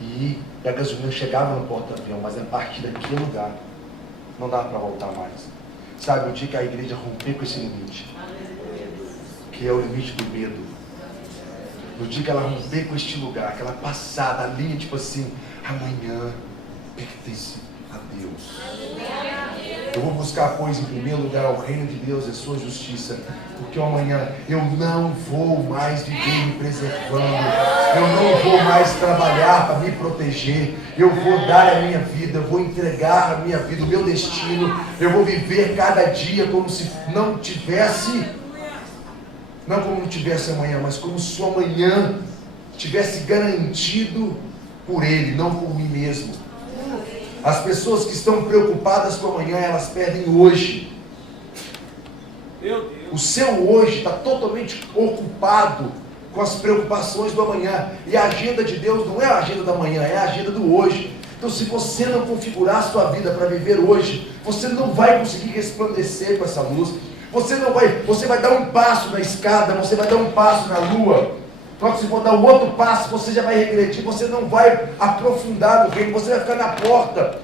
e ir. E a gasolina chegava no porta-avião, mas a partir daquele lugar não dava para voltar mais. Sabe, o dia que a igreja romper com esse limite, que é o limite do medo, no dia que ela romper com este lugar, que ela passar da linha, tipo assim, amanhã pertence a Deus. Eu vou buscar, pois, em primeiro lugar o reino de Deus e a sua justiça, porque amanhã eu não vou mais viver me preservando, eu não vou mais trabalhar para me proteger, eu vou dar a minha vida, eu vou entregar a minha vida, o meu destino, eu vou viver cada dia como se não tivesse, não como não tivesse amanhã, mas como se o amanhã tivesse garantido por Ele, não por mim mesmo. As pessoas que estão preocupadas com amanhã, elas perdem hoje. O seu hoje está totalmente ocupado com as preocupações do amanhã. E a agenda de Deus não é a agenda da manhã, é a agenda do hoje. Então, se você não configurar a sua vida para viver hoje, você não vai conseguir resplandecer com essa luz. Você vai dar um passo na escada, você vai dar um passo na lua. Quando você for dar um outro passo, você já vai regredir, você não vai aprofundar no reino, você vai ficar na porta.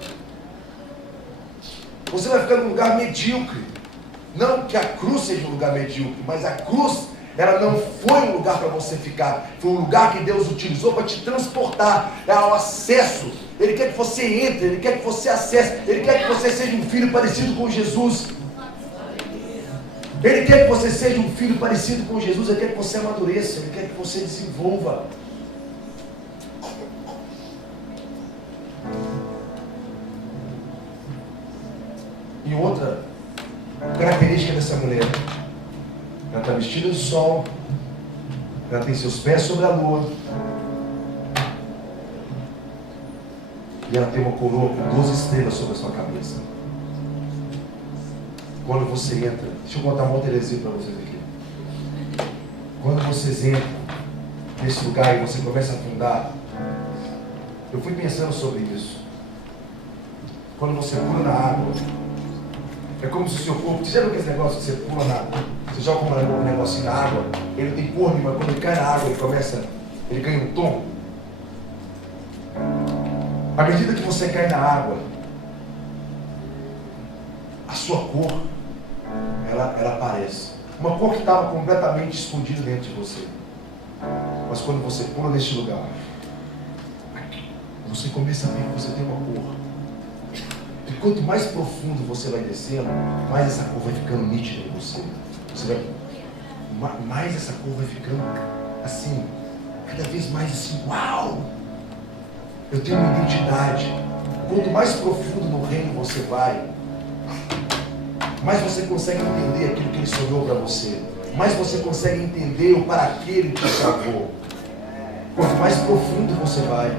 Você vai ficar num lugar medíocre. Não que a cruz seja um lugar medíocre, mas a cruz, ela não foi um lugar para você ficar. Foi um lugar que Deus utilizou para te transportar. É o acesso. Ele quer que você entre, Ele quer que você acesse, Ele quer que você seja um filho parecido com Jesus. Ele quer que você seja um filho parecido com Jesus, Ele quer que você amadureça, Ele quer que você desenvolva. E outra característica dessa mulher, ela está vestida de sol, ela tem seus pés sobre a lua, e ela tem uma coroa com 12 estrelas sobre a sua cabeça. Quando você entra, deixa eu contar uma outra heresia para vocês aqui. Quando vocês entram nesse lugar e você começa a afundar, eu fui pensando sobre isso. Quando você pula na água, é como se o seu corpo, você já viu aquele negócio que você pula na água, você joga um negocinho na água, ele não tem cor nenhuma, quando ele cai na água, ele ganha um tom. À medida que você cai na água, a sua cor, ela aparece. Uma cor que estava completamente escondida dentro de você. Mas quando você pula neste lugar, você começa a ver que você tem uma cor. E quanto mais profundo você vai descendo, mais essa cor vai ficando nítida em você. Mais essa cor vai ficando assim, cada vez mais assim, uau! Eu tenho uma identidade. Quanto mais profundo no reino você vai, mais você consegue entender aquilo que Ele sonhou para você. Mais você consegue entender o para que Ele te salvou. Quanto mais profundo você vai,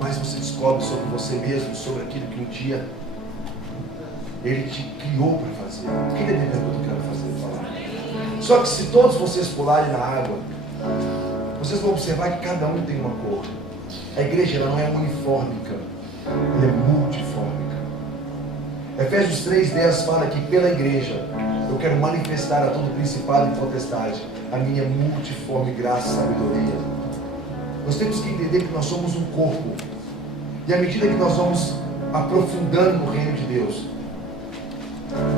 mais você descobre sobre você mesmo, sobre aquilo que um dia Ele te criou para fazer. Quem entendeu o que eu quero fazer? Falar. Só que se todos vocês pularem na água, vocês vão observar que cada um tem uma cor. A igreja ela não é unifórmica, ela é multifórmica. Efésios 3:10 fala que pela igreja eu quero manifestar a todo principado e potestade a minha multiforme graça e sabedoria. Nós temos que entender que nós somos um corpo. E à medida que nós vamos aprofundando no reino de Deus,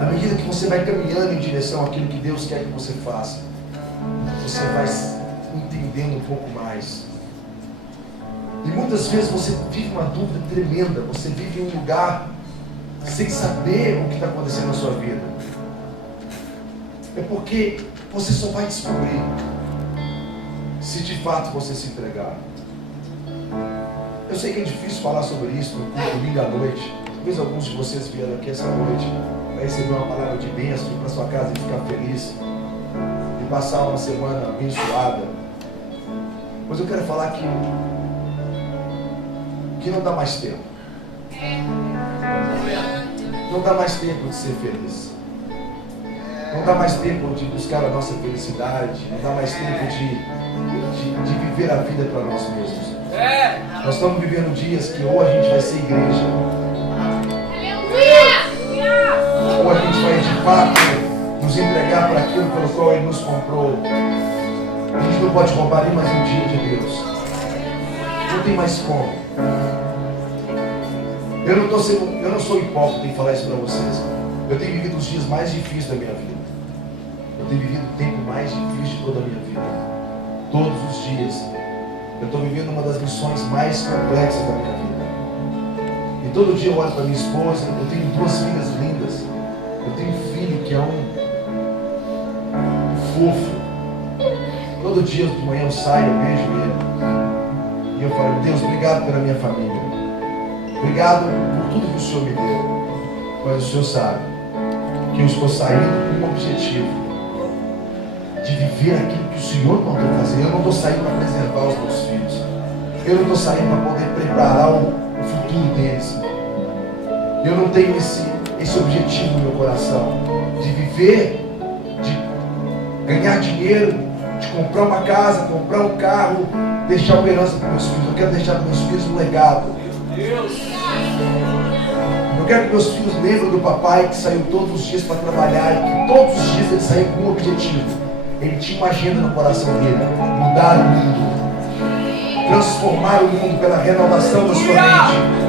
à medida que você vai caminhando em direção àquilo que Deus quer que você faça, você vai entendendo um pouco mais. E muitas vezes você vive uma dúvida tremenda, você vive em um lugar sem saber o que está acontecendo na sua vida. É porque você só vai descobrir se de fato você se entregar. Eu sei que é difícil falar sobre isso no domingo à noite. Talvez alguns de vocês vieram aqui essa noite para receber uma palavra de bênção, ir para sua casa e ficar feliz, e passar uma semana abençoada. Mas eu quero falar que não dá mais tempo. Não dá mais tempo de ser feliz. Não dá mais tempo de buscar a nossa felicidade. Não dá mais tempo de viver a vida para nós mesmos. Nós estamos vivendo dias que ou a gente vai ser igreja, fato nos entregar para aquilo pelo qual Ele nos comprou. A gente não pode roubar nem mais um dia de Deus. Não tem mais como. Eu não sou hipócrita em falar isso para vocês. Eu tenho vivido os dias mais difíceis da minha vida. Eu tenho vivido o tempo mais difícil de toda a minha vida. Todos os dias. Eu estou vivendo uma das missões mais complexas da minha vida. E todo dia eu olho para minha esposa. Eu tenho 2 filhas lindas. Eu tenho um filho que é um fofo. Todo dia de manhã eu saio, eu vejo ele. E eu falo, Deus, obrigado pela minha família. Obrigado por tudo que o Senhor me deu. Mas o Senhor sabe que eu estou saindo com um objetivo de viver aquilo que o Senhor mandou fazer. Eu não estou saindo para preservar os meus filhos. Eu não estou saindo para poder preparar o futuro deles. Eu não tenho esse objetivo no meu coração de viver, de ganhar dinheiro, de comprar uma casa, comprar um carro, deixar uma herança para meus filhos. Eu quero deixar para meus filhos um legado. Eu quero que meus filhos lembrem do papai que saiu todos os dias para trabalhar e que todos os dias ele saiu com um objetivo. Ele tinha uma agenda no coração dele: mudar o mundo, transformar o mundo pela renovação da sua mente.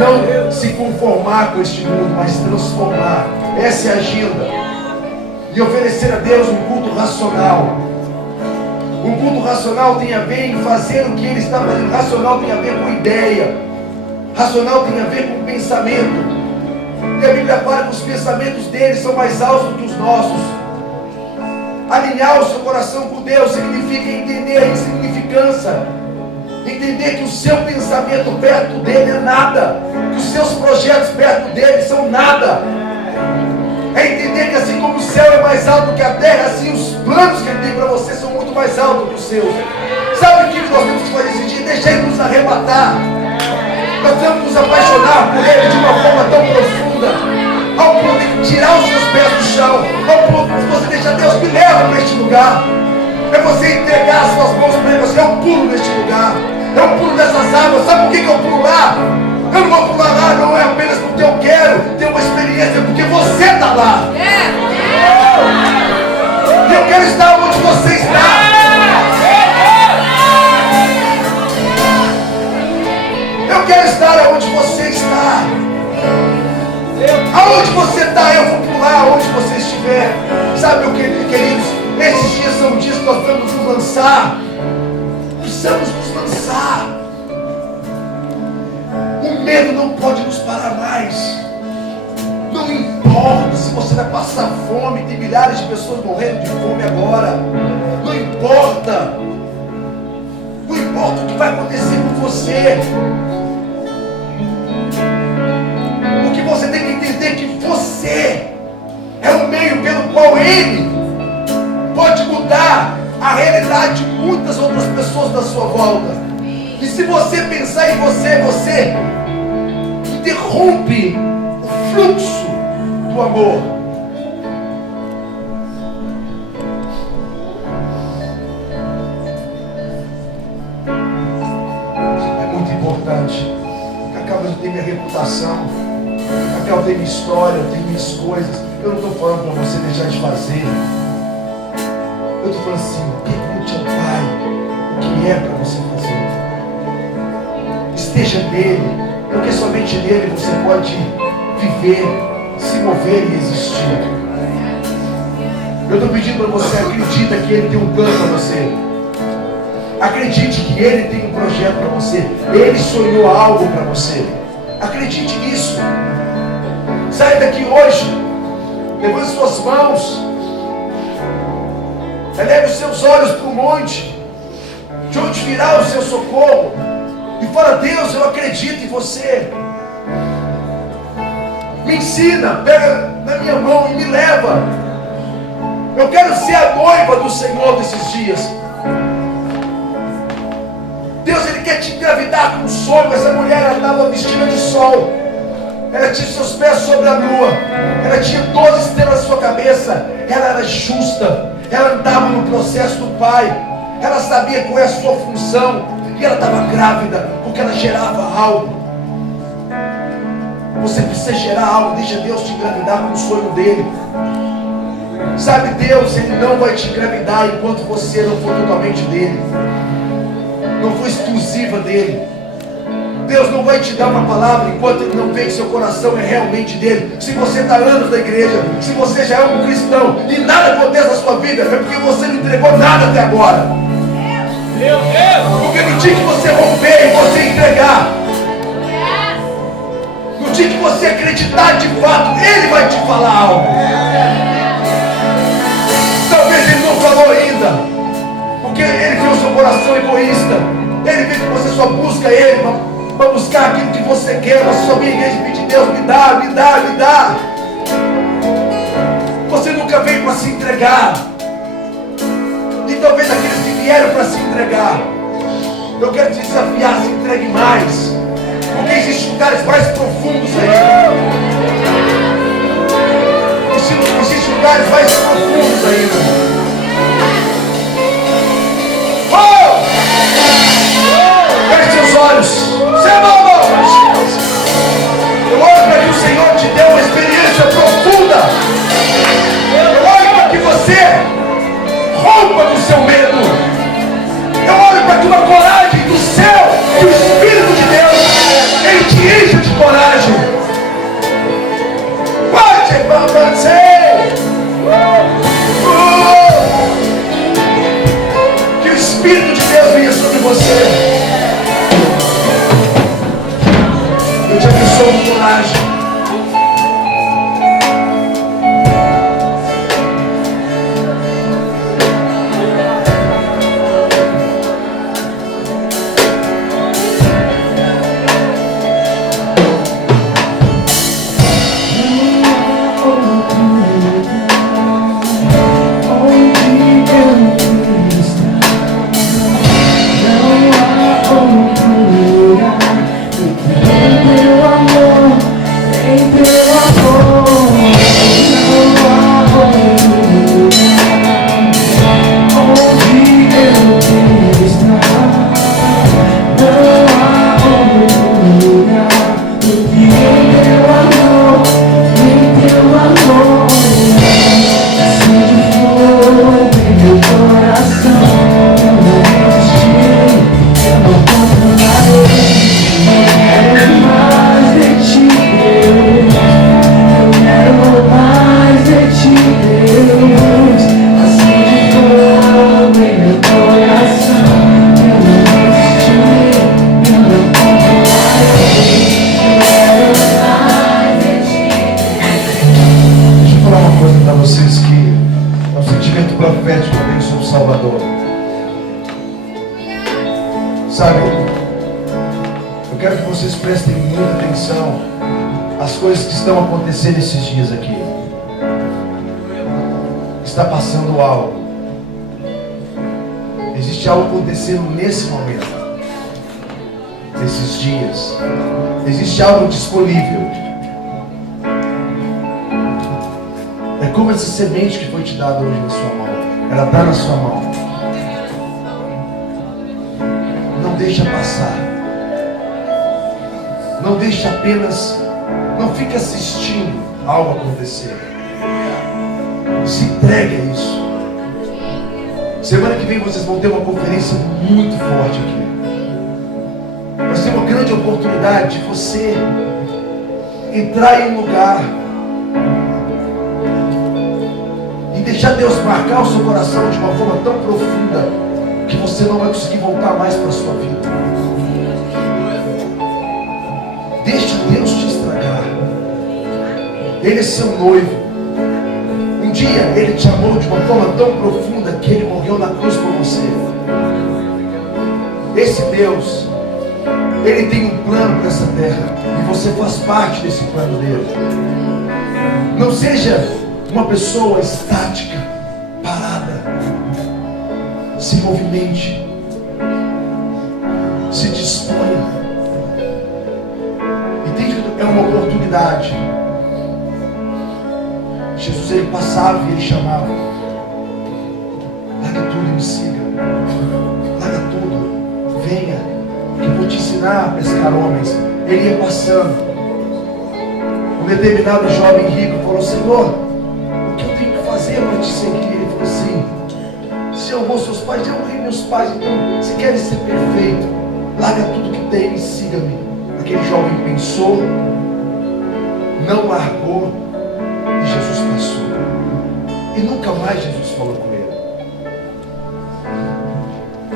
Não se conformar com este mundo, mas transformar. Essa é a agenda. E oferecer a Deus um culto racional. Um culto racional tem a ver em fazer o que Ele está fazendo. Racional tem a ver com ideia. Racional tem a ver com pensamento. E a Bíblia fala que os pensamentos deles são mais altos do que os nossos. Alinhar o seu coração com Deus significa entender a insignificância. Entender que o seu pensamento perto dele é nada. Que os seus projetos perto dele são nada. É entender que assim como o céu é mais alto que a terra, assim os planos que Ele tem para você são muito mais altos que os seus. Sabe o que nós temos que fazer esse dia? Deixa Ele nos arrebatar. Nós temos que nos apaixonar por Ele de uma forma tão profunda, ao ponto de tirar os seus pés do chão, ao ponto de você deixar Deus me leva para este lugar. É você entregar as suas mãos para Ele. Você é um pulo neste lugar, é um pulo nessas águas. Sabe por que eu pulo lá? Eu não vou pular lá, não é apenas porque eu quero ter uma experiência, porque você está lá. E eu quero estar onde você está. Eu quero estar onde você está. Aonde você está, eu vou pular aonde você estiver. Sabe o que, queridos? Esses dias são dias que nós precisamos nos lançar. Precisamos nos lançar. O medo não pode nos parar mais. Não importa se você vai passar fome. Tem milhares de pessoas morrendo de fome agora. Não importa. Não importa o que vai acontecer com você. O que você tem que entender é que você é o meio pelo qual Ele pode mudar a realidade de muitas outras pessoas da sua volta. E se você pensar em você, você interrompe o fluxo do amor. É muito importante. Acaba de ter minha reputação, acaba de ter minha história, eu tenho minhas coisas. Eu não estou falando para você deixar de fazer. Eu estou falando assim: pergunte ao Pai o que é para você fazer. Esteja nele, porque somente nele você pode viver, se mover e existir. Eu estou pedindo para você: acredita que Ele tem um plano para você. Acredite que Ele tem um projeto para você. Ele sonhou algo para você. Acredite nisso. Saia daqui hoje, levante suas mãos, eleve os seus olhos para o monte, de onde virá o seu socorro, e fala: Deus, eu acredito em você. Me ensina, pega na minha mão e me leva. Eu quero ser a noiva do Senhor desses dias. Deus, Ele quer te engravidar com um sonho. Essa mulher, ela estava vestida de sol. Ela tinha seus pés sobre a lua. Ela tinha 12 estrelas na sua cabeça. Ela era justa. Ela andava no processo do Pai. Ela sabia qual é a sua função. E ela estava grávida, porque ela gerava algo. Você precisa gerar algo. Deixa Deus te engravidar com o sonho dele. Sabe, Deus, Ele não vai te engravidar enquanto você não for totalmente dele, não for exclusiva dele. Deus não vai te dar uma palavra enquanto Ele não vê que seu coração é realmente dele. Se você está anos na igreja, se você já é um cristão e nada acontece na sua vida, é porque você não entregou nada até agora. Porque no dia que você romper e você entregar, no dia que você acreditar de fato, Ele vai te falar algo. Talvez Ele não falou ainda, porque Ele vê o seu coração egoísta. Ele vê que você só busca Ele para buscar aquilo que você quer. Você só vem à igreja e pede: Deus, me dá, me dá, me dá. Você nunca veio para se entregar. E talvez aqueles que vieram para se entregar, eu quero te desafiar: se entregue mais, porque existem lugares mais profundos ainda. Existem lugares mais profundos ainda. Feche seus olhos. Eu oro para que o Senhor te dê uma experiência profunda. Eu oro para que você rompa com o seu medo. Eu oro para que uma coragem do céu, que o Espírito de Deus, Ele te encha de coragem. Pode, papai, que o Espírito de Deus venha sobre você. Eu te abençoo com coragem. Nesses dias aqui está passando algo. Existe algo acontecendo nesse momento, nesses dias. Existe algo disponível. É como essa semente que foi te dada hoje na sua mão. Ela está na sua mão. Não deixa passar. Não deixa apenas. Não fique assistindo algo acontecer. Se entregue a isso. Semana que vem vocês vão ter uma conferência muito forte aqui. Vai ser uma grande oportunidade de você entrar em um lugar e deixar Deus marcar o seu coração de uma forma tão profunda que você não vai conseguir voltar mais para a sua vida. Deixa Deus te estragar. Ele é seu noivo. Um dia Ele te amou de uma forma tão profunda que Ele morreu na cruz por você. Esse Deus, Ele tem um plano para essa terra e você faz parte desse plano dele. Não seja uma pessoa estática, parada. Se movimente, se disponha. Entende que é uma oportunidade. Jesus, Ele passava e Ele chamava: larga tudo e me siga. Larga tudo, venha, que eu vou te ensinar a pescar homens. Ele ia passando. determinado jovem rico falou: Senhor, o que eu tenho que fazer para te seguir? Ele falou assim: se eu honrou seus pais, eu honrei meus pais. Então, se queres ser perfeito, larga tudo que tem e siga-me. Aquele jovem pensou, não largou, e Jesus passou. E nunca mais Jesus falou com ele.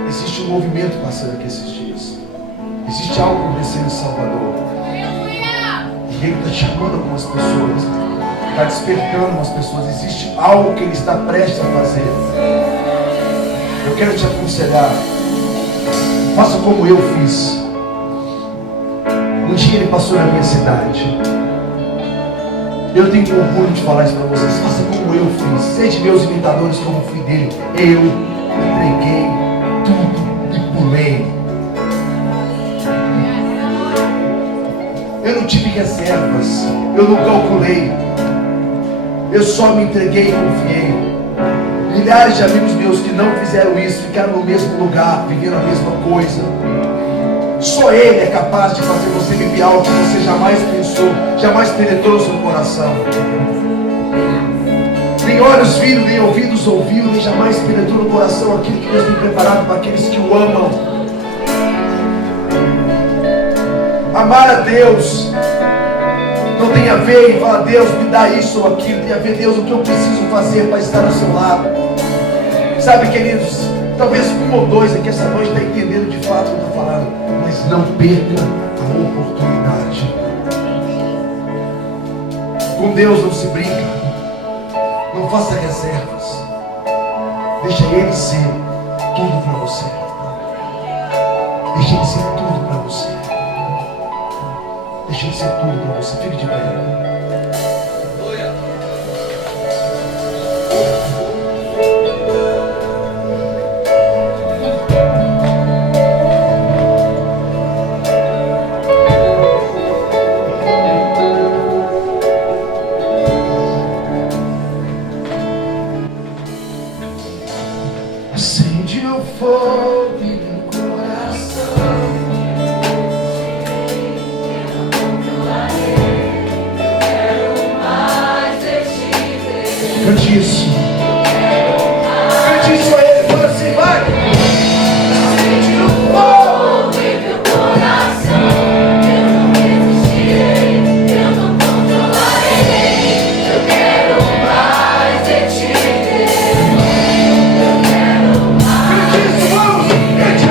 Existe um movimento passando aqui esses dias. Existe algo acontecendo em Salvador. E Ele está chamando algumas pessoas, está despertando algumas pessoas. Existe algo que Ele está prestes a fazer. Eu quero te aconselhar, faça como eu fiz. Um dia Ele passou na minha cidade. Eu tenho orgulho de falar isso para vocês. Faça como eu fiz. Sede meus imitadores como fui dele. Eu entreguei tudo e pulei. Eu não tive reservas. Eu não calculei. Eu só me entreguei e confiei. Milhares de amigos meus que não fizeram isso, ficaram no mesmo lugar, viveram a mesma coisa. Só Ele é capaz de fazer você viver algo que você jamais pensou, jamais penetrou no seu coração. Nem olhos viram, nem ouvidos ouviram, nem jamais penetrou no coração aquilo que Deus tem preparado para aqueles que o amam. Amar a Deus não tem a ver em falar: Deus me dá isso ou aquilo. Tem a ver: Deus, o que eu preciso fazer para estar ao seu lado. Sabe, queridos, talvez um ou dois aqui essa noite está entendendo de fato o que eu estou falando. Mas não perca a oportunidade. Com Deus não se brinca. Não faça reservas. Deixa Ele ser tudo para você. Deixa Ele ser tudo para você. Deixa Ele ser tudo para você. Fique de pé. Acende o fogo em meu coração. Cante isso. Cante isso a Ele. Fala assim: vai. Acende o fogo em meu coração. Eu não resistirei, eu não controlarei. Eu quero mais de ti, Deus. Eu quero mais. Cante isso, vamos. Cante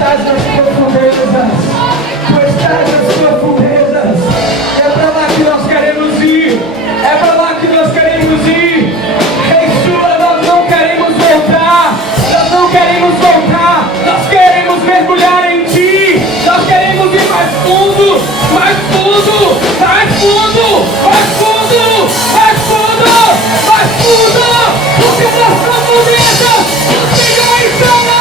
estás nas profundezas. Tu estás nas profundezas. É para lá que nós queremos ir. É para lá que nós queremos ir. Yeshua, nós não queremos voltar. Nós não queremos voltar. Nós queremos mergulhar em Ti. Nós queremos ir mais fundo. Mais fundo. Mais fundo. Mais fundo. Mais fundo. Mais fundo. Porque nas profundezas o Senhor está lá.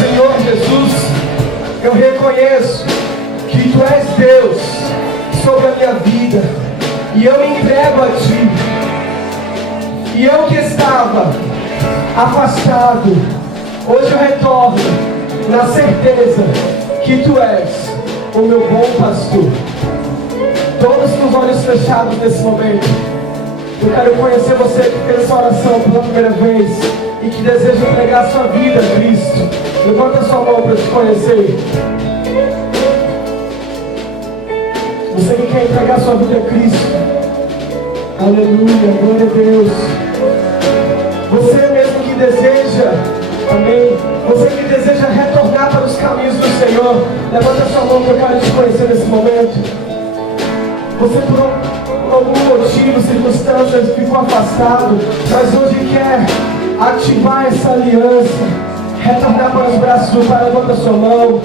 Senhor Jesus, eu reconheço que Tu és Deus sobre a minha vida e eu me entrego a Ti. E eu que estava afastado, hoje eu retorno na certeza que Tu és o meu bom pastor. Todos com os olhos fechados nesse momento, eu quero conhecer você que fez essa oração pela primeira vez e que deseja entregar sua vida a Cristo. Levanta sua mão para te conhecer. Você que quer entregar sua vida a Cristo. Aleluia, glória a Deus. Você mesmo que deseja, amém, você que deseja retornar para os caminhos do Senhor, levanta sua mão que eu quero te conhecer nesse momento. Você por algum motivo, circunstâncias, ficou afastado, mas hoje quer ativar essa aliança, retornar para os braços do Pai. Levanta sua mão.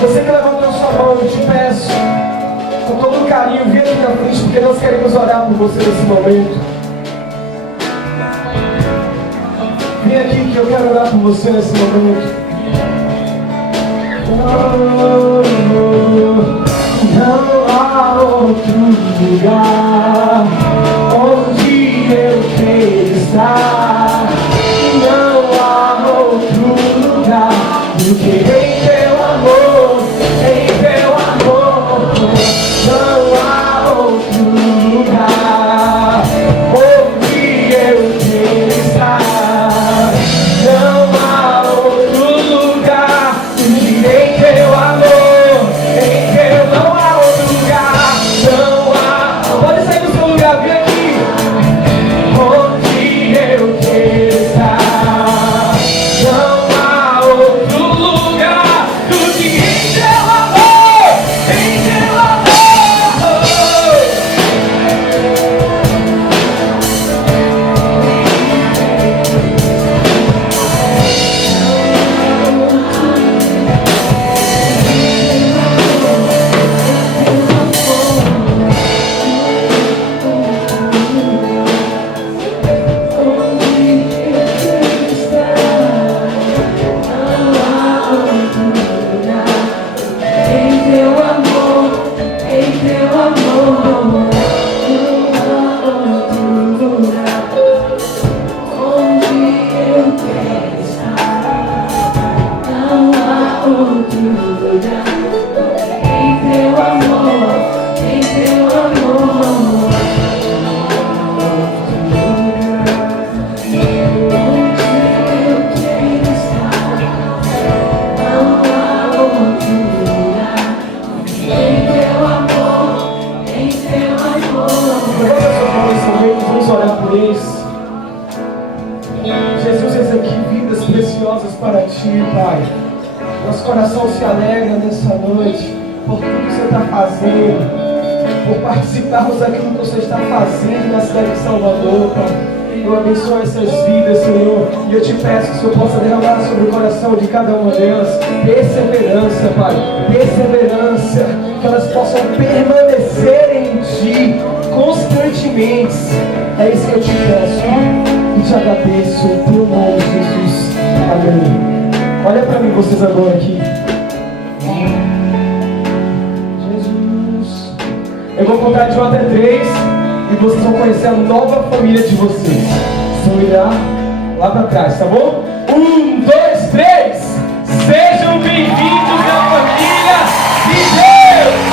Você que levantou sua mão, eu te peço com todo carinho, vem aqui na frente, porque nós queremos orar por você nesse momento. Vem aqui que eu quero orar por você nesse momento. Não há outro lugar onde eu quero estar. Não há outro lugar do que em Teu amor, em Teu amor. Não há outro lugar onde eu quero estar. Não há outro lugar do que em Teu amor, em Teu. Não há outro lugar, não há. Pode sair do seu lugar, vem aqui. Onde eu quero estar. Não há outro lugar do que em Teu amor, em Teu amor. Vamos orar por eles. Jesus, eis aqui vidas preciosas para Ti, Pai. Nosso coração se alegra nessa noite por tudo que você está fazendo, por participarmos daquilo que você está fazendo na cidade de Salvador, Pai. Senhor, abençoa essas vidas, Senhor. E eu te peço que o Senhor possa derramar sobre o coração de cada uma delas perseverança, Pai. Perseverança, que elas possam permanecer em Ti constantemente. É isso que eu te peço e te agradeço em Teu nome, Jesus. Amém. Olha para mim, vocês agora aqui. Jesus. Eu vou contar de 1 até 3 e vocês vão conhecer a nova família de vocês. Vocês vão olhar lá para trás, tá bom? 1, 2, 3. Sejam bem-vindos à família de Deus.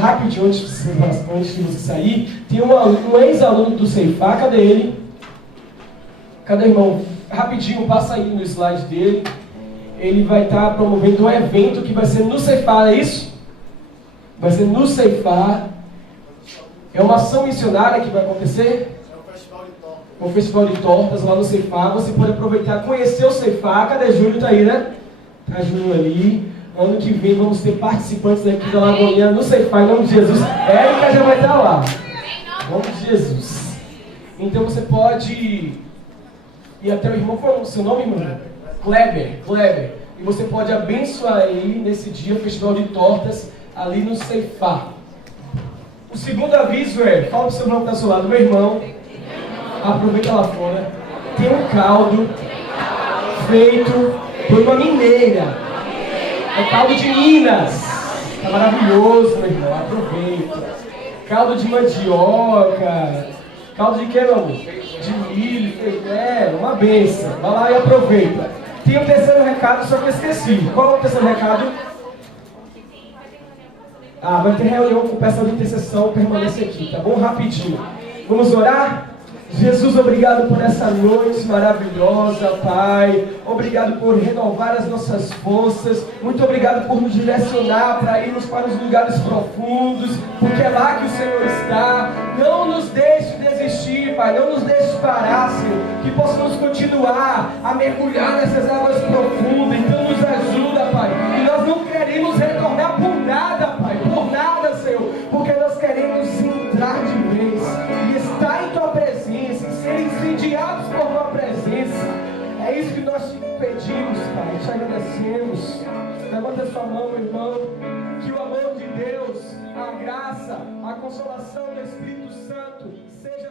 Rapidinho, antes de você sair, tem um ex-aluno do Ceifar, cadê ele? Cadê, irmão? Rapidinho, passa aí no slide dele. Ele vai estar promovendo um evento que vai ser no Ceifar, é isso? Vai ser no Ceifar. É uma ação missionária que vai acontecer? É um festival de tortas. Um festival de tortas lá no Ceifar. Você pode aproveitar, conhecer o Ceifar. Cadê Júlio? Tá aí, né? Tá Júlio ali. Ano que vem vamos ter participantes aqui da Lagoinha no Ceifar, em nome de Jesus. Érica já vai estar lá. Em nome de Jesus. Então você pode ir até o irmão, qual é o seu nome, irmão? Kleber. E você pode abençoar ele nesse dia, o festival de tortas, ali no Ceifar. O segundo aviso é, fala pro seu irmão que está ao seu lado, meu irmão, aproveita lá fora, tem um caldo feito por uma mineira. É caldo de Minas. Tá maravilhoso, meu irmão. Aproveita. Caldo de mandioca. Caldo de quê, meu amor? De milho. É, uma benção. Vai lá e aproveita. Tem um terceiro recado, só que eu esqueci. Qual é o terceiro recado? Vai ter reunião com o pessoal de intercessão. Permanece aqui, tá bom? Rapidinho. Vamos orar? Jesus, obrigado por essa noite maravilhosa, Pai. Obrigado por renovar as nossas forças. Muito obrigado por nos direcionar para irmos para os lugares profundos, porque é lá que o Senhor está. Não nos deixe desistir, Pai. Não nos deixe parar, Senhor. Que possamos continuar a mergulhar nessas águas profundas. Então nos ajuda, Pai. E nós não queremos retornar por nada, Pai. Por nada, Senhor. Porque nós queremos entrar de vez e estar em Tua presença. Ser incendiados por Tua presença. É isso que nós te pedimos, Pai. Te agradecemos. Levanta sua mão, meu irmão. Que o amor de Deus, a graça, a consolação do Espírito Santo seja